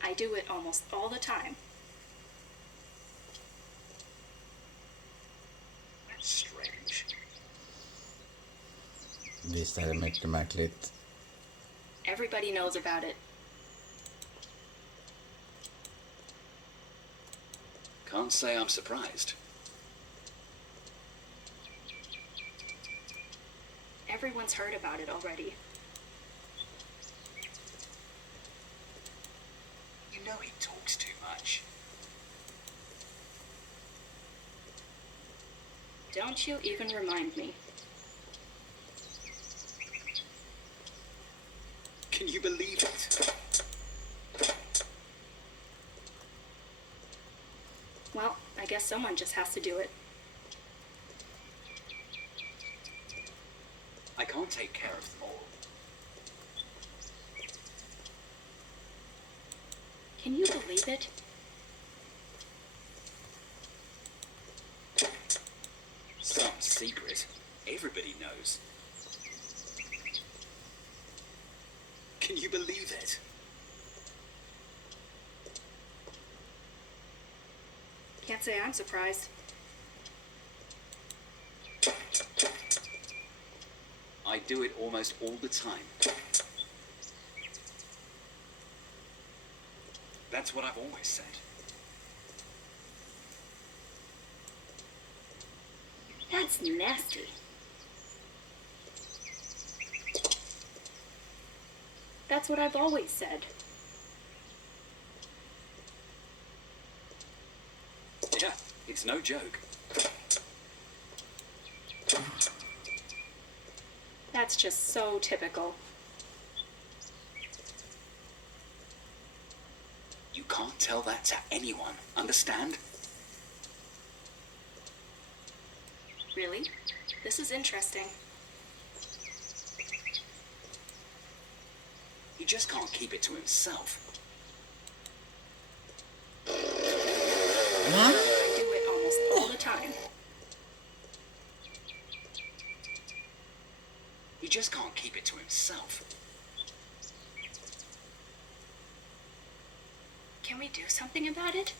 I do it almost all the time. That's strange. Visst är det mycket märkligt. Everybody knows about it. Can't say I'm surprised. Everyone's heard about it already. You know he talks too much. Don't you even remind me. Can you believe it? Well, I guess someone just has to do it. I can't take care of them all. Can you believe it? Some secret. Everybody knows. Can you believe it? Can't say I'm surprised. I do it almost all the time. That's what I've always said. That's nasty. That's what I've always said. Yeah, it's no joke. That's just so typical. You can't tell that to anyone, understand? Really? This is interesting. He just can't keep it to himself. I do it almost all the time. He just can't keep it to himself. Can we do something about it?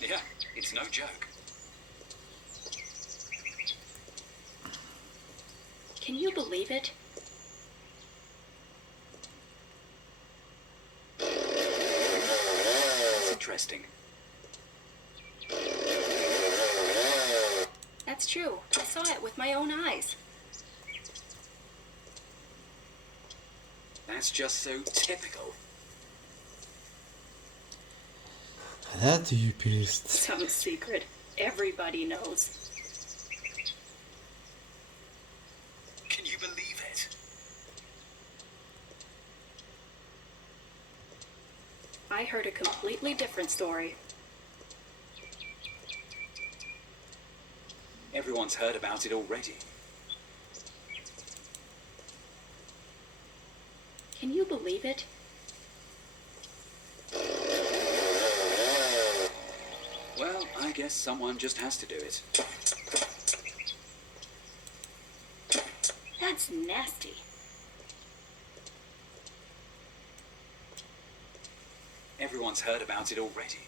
Yeah, it's no joke. Can you believe it? It's interesting. That's true. I saw it with my own eyes. That's just so typical. Det är typiskt. Some secret. Everybody knows. Can you believe it? I heard a completely different story. Everyone's heard about it already. Can you believe it? Well, I guess someone just has to do it. That's nasty. Everyone's heard about it already.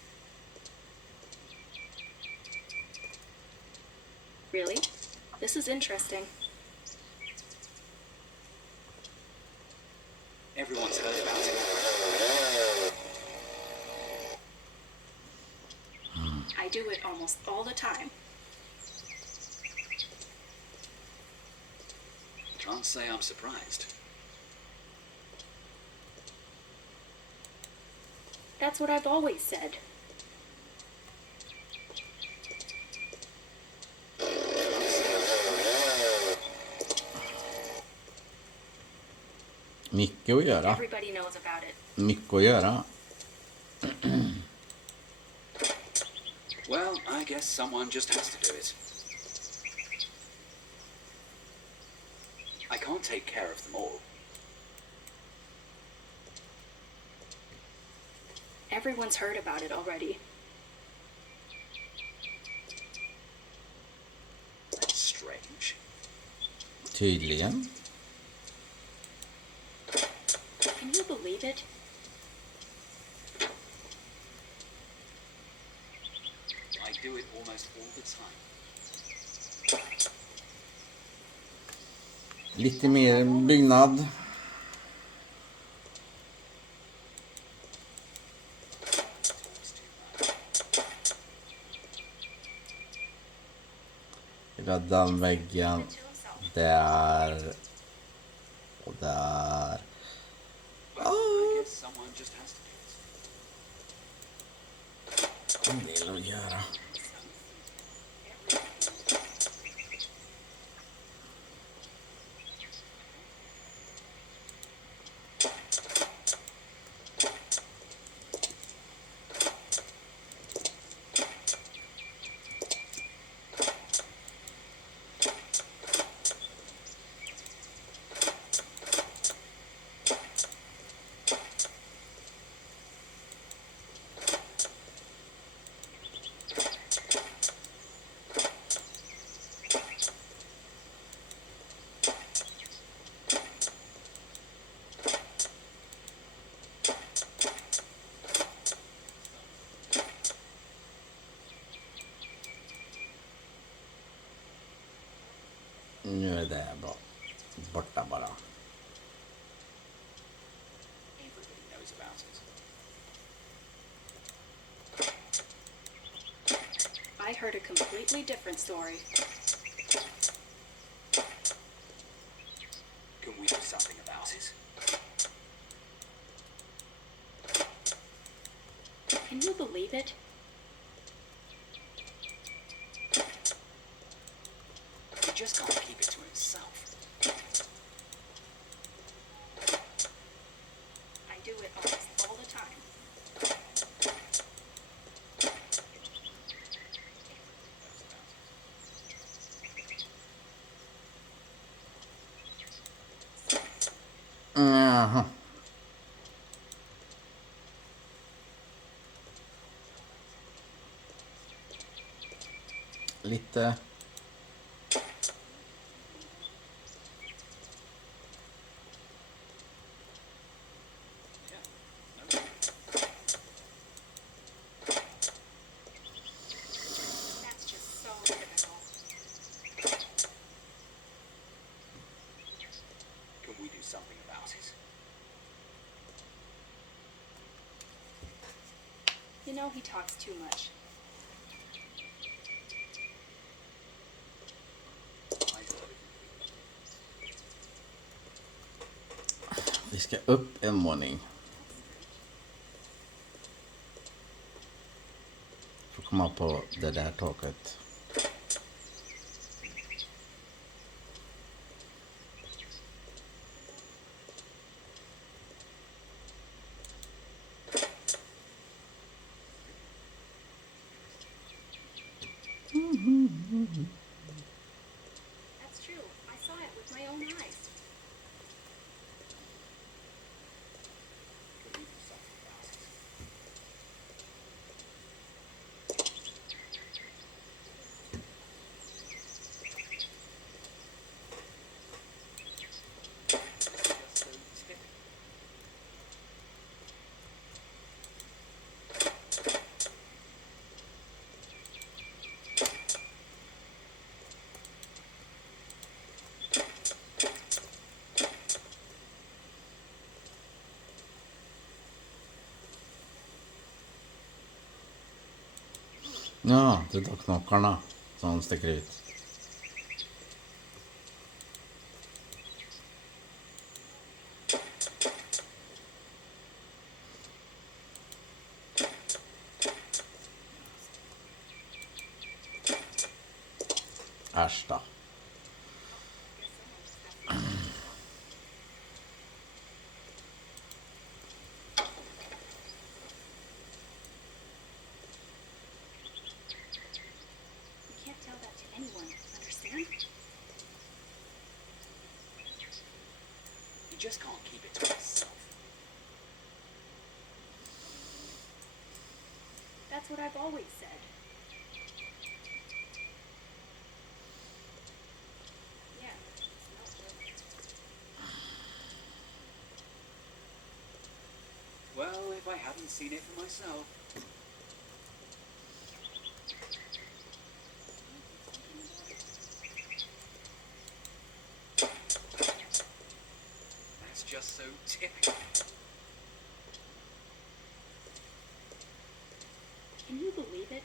Really? This is interesting. Everyone's heard about it already. I do it almost all the time. Can't say I'm surprised. That's what I've always said. Mycket att göra. Everybody knows about it. Mycket att göra. Well, I guess someone just has to do it. I can't take care of them all. Everyone's heard about it already. That's strange. Tydligen. Can you believe it? I do it almost all the time. Lite mer byggnad. Hela den väggen. Där. Och där. Well, I guess someone just has to do it. En del att göra. där borta bara. Everybody knows about it. I heard a completely different story. Can we do something about it? Can you believe it? He just can't keep it to himself. I do it almost all the time. Jaha. Lite. That's just so typical. Can we do something about it? You know he talks too much. I heard it. Vi ska upp en våning. För att komma på det där taket. That's true. I saw it with my own eyes. Can we do something about it? Just so typical. Ja, det är då knockarna som sticker ut. Äsch då. You can't tell that to anyone, understand? He just can't keep it to himself. That's what I've always said. Yeah. Smells good. Well, if I hadn't seen it for myself. That's just so typical. Can you believe it?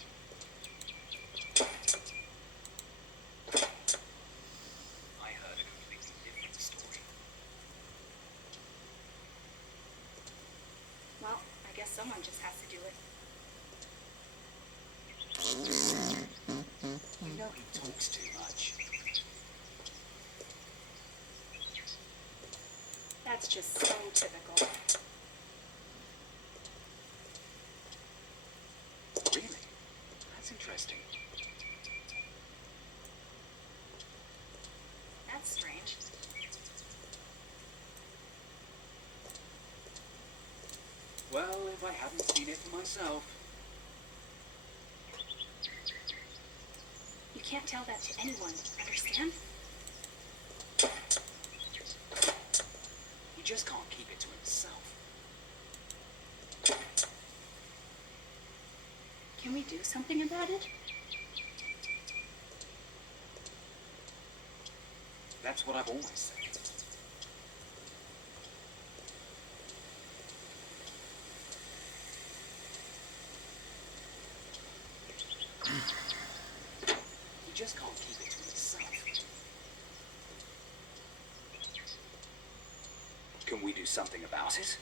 I heard a completely different story. Well, I guess someone just has to do it. You know he talks too much. That's just so typical. Really? That's interesting. That's strange. Well, if I hadn't seen it for myself. You can't tell that to anyone, understand? He just can't keep it to himself. Can we do something about it? That's what I've always said. You just can't keep it to yourself. Can we do something about it?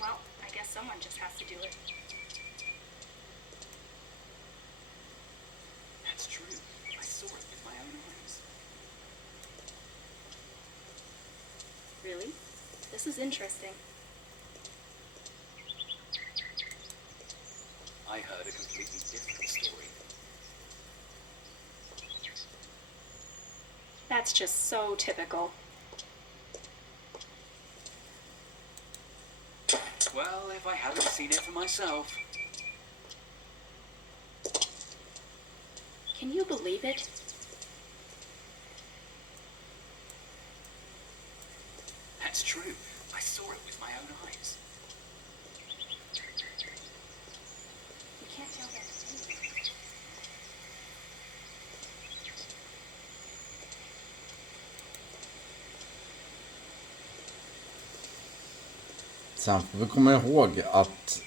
Well, I guess someone just has to do it. That's true. I saw it with my own eyes. Really? This is interesting. I heard a completely different story. That's just so typical. Well, if I hadn't seen it for myself. Can you believe it? That's true. I saw it with my own eyes. You can't tell that to anyone. Sen får vi komma ihåg att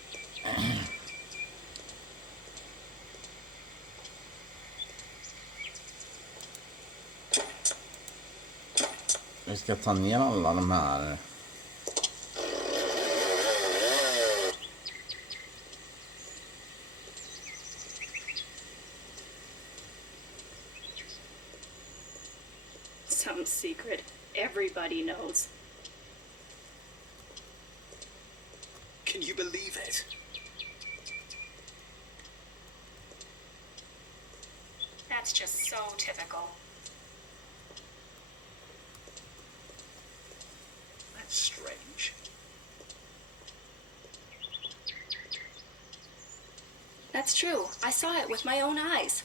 vi ska ta ner alla de här Some secret everybody knows. Can you believe it? That's just so typical. That's strange. That's true. I saw it with my own eyes.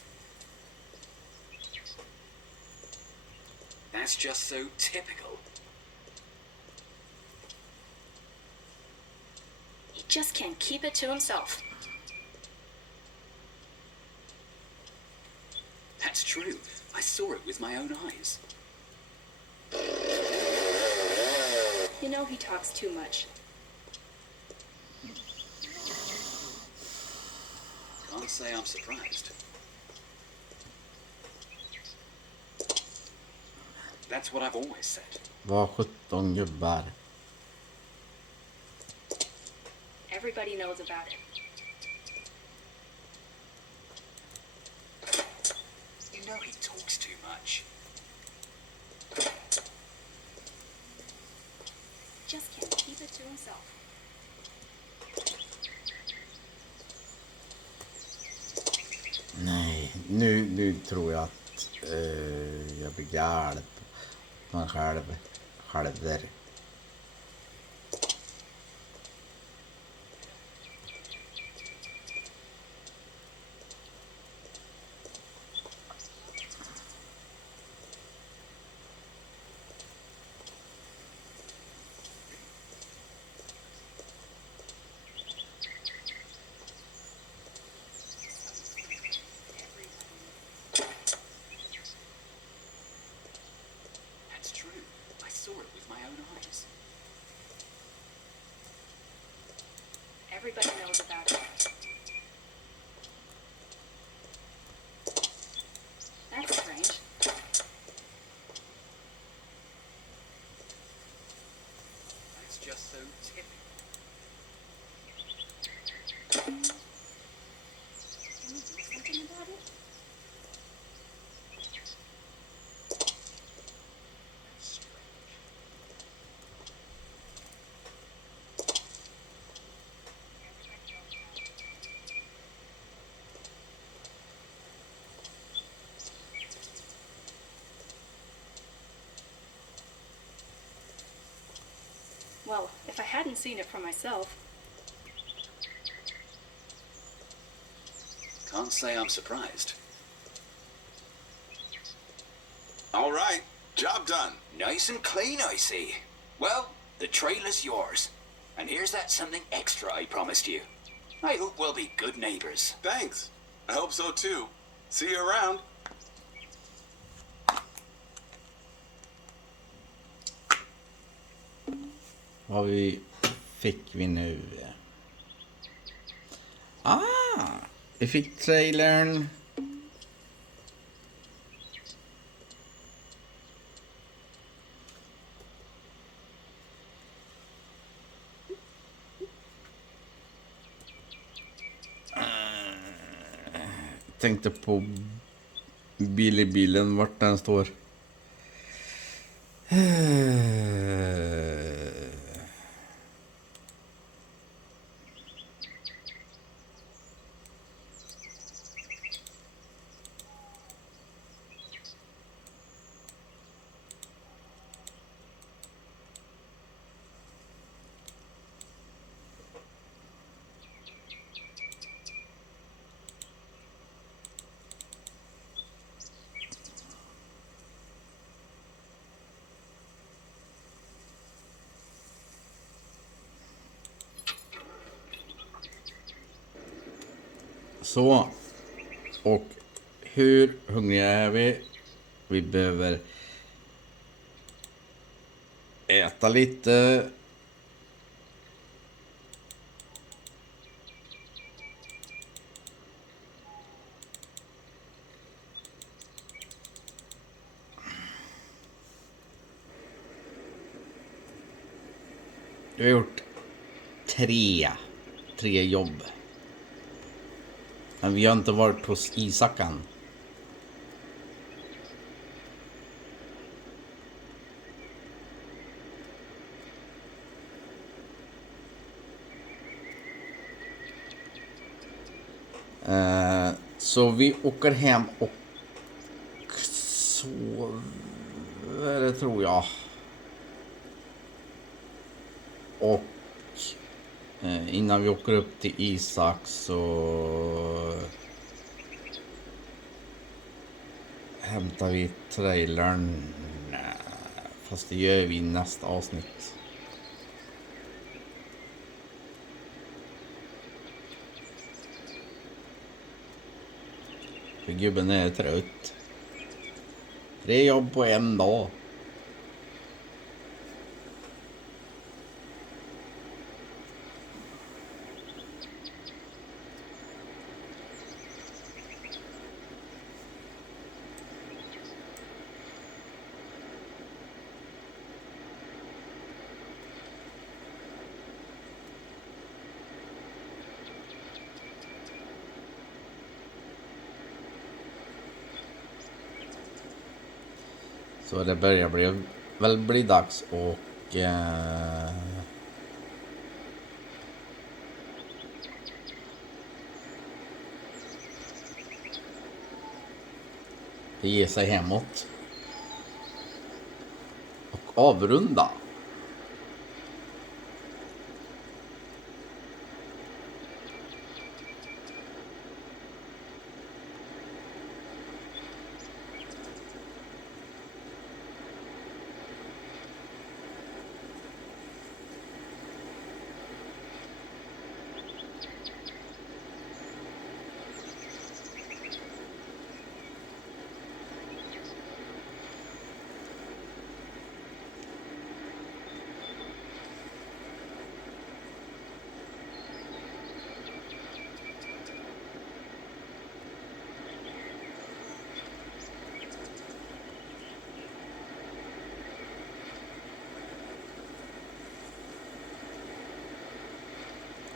That's just so typical. He just can't keep it to himself. That's true. I saw it with my own eyes. You know he talks too much. Can't say I'm surprised. That's what I've always said. var 17 gubbar. Everybody knows about it. You know he talks too much. Just can't keep it to himself. Nej, nu tror jag att jag blir galen på mig själv. Själver. That's true. I saw it with my own eyes. Everybody knows about it. That's strange. That's just so typical. Can we do something about it? That's strange. Well, if I hadn't seen it for myself, Can't say I'm surprised. All right, job done. Nice and clean, I see. Well, the trailer's yours. And here's that something extra I promised you. I hope we'll be good neighbors. Thanks. I hope so too. See you around. Vad fick vi nu? Vi fick trailern. Tänkte på bilen vart den står. Så. Och hur hungriga är vi? Vi behöver äta lite. Vi har gjort tre jobb. Men vi har inte varit hos Isakan. Så vi åker hem och sover, det tror jag. Och innan vi åker upp till Isak så hämtar vi trailern. Fast det gör vi i nästa avsnitt. För gubben är trött. 3 jobb på en dag. Så det börjar bli dags och ge sig hemåt och avrunda.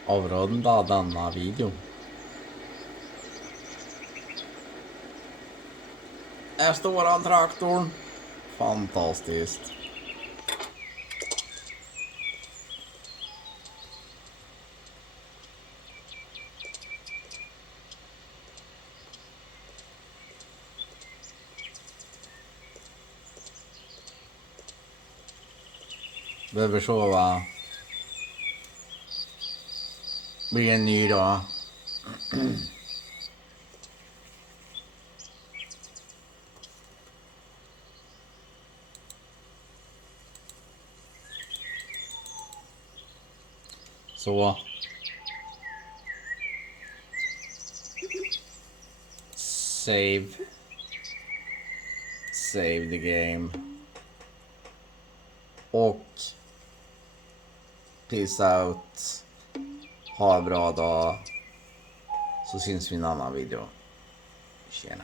Avrunda denna video. Här står han, traktorn. Fantastiskt. Behöver sova. Blir en ny dag. Save. Save the game. Och peace out. Ha en bra dag. Så syns vi i en annan video. Tjena.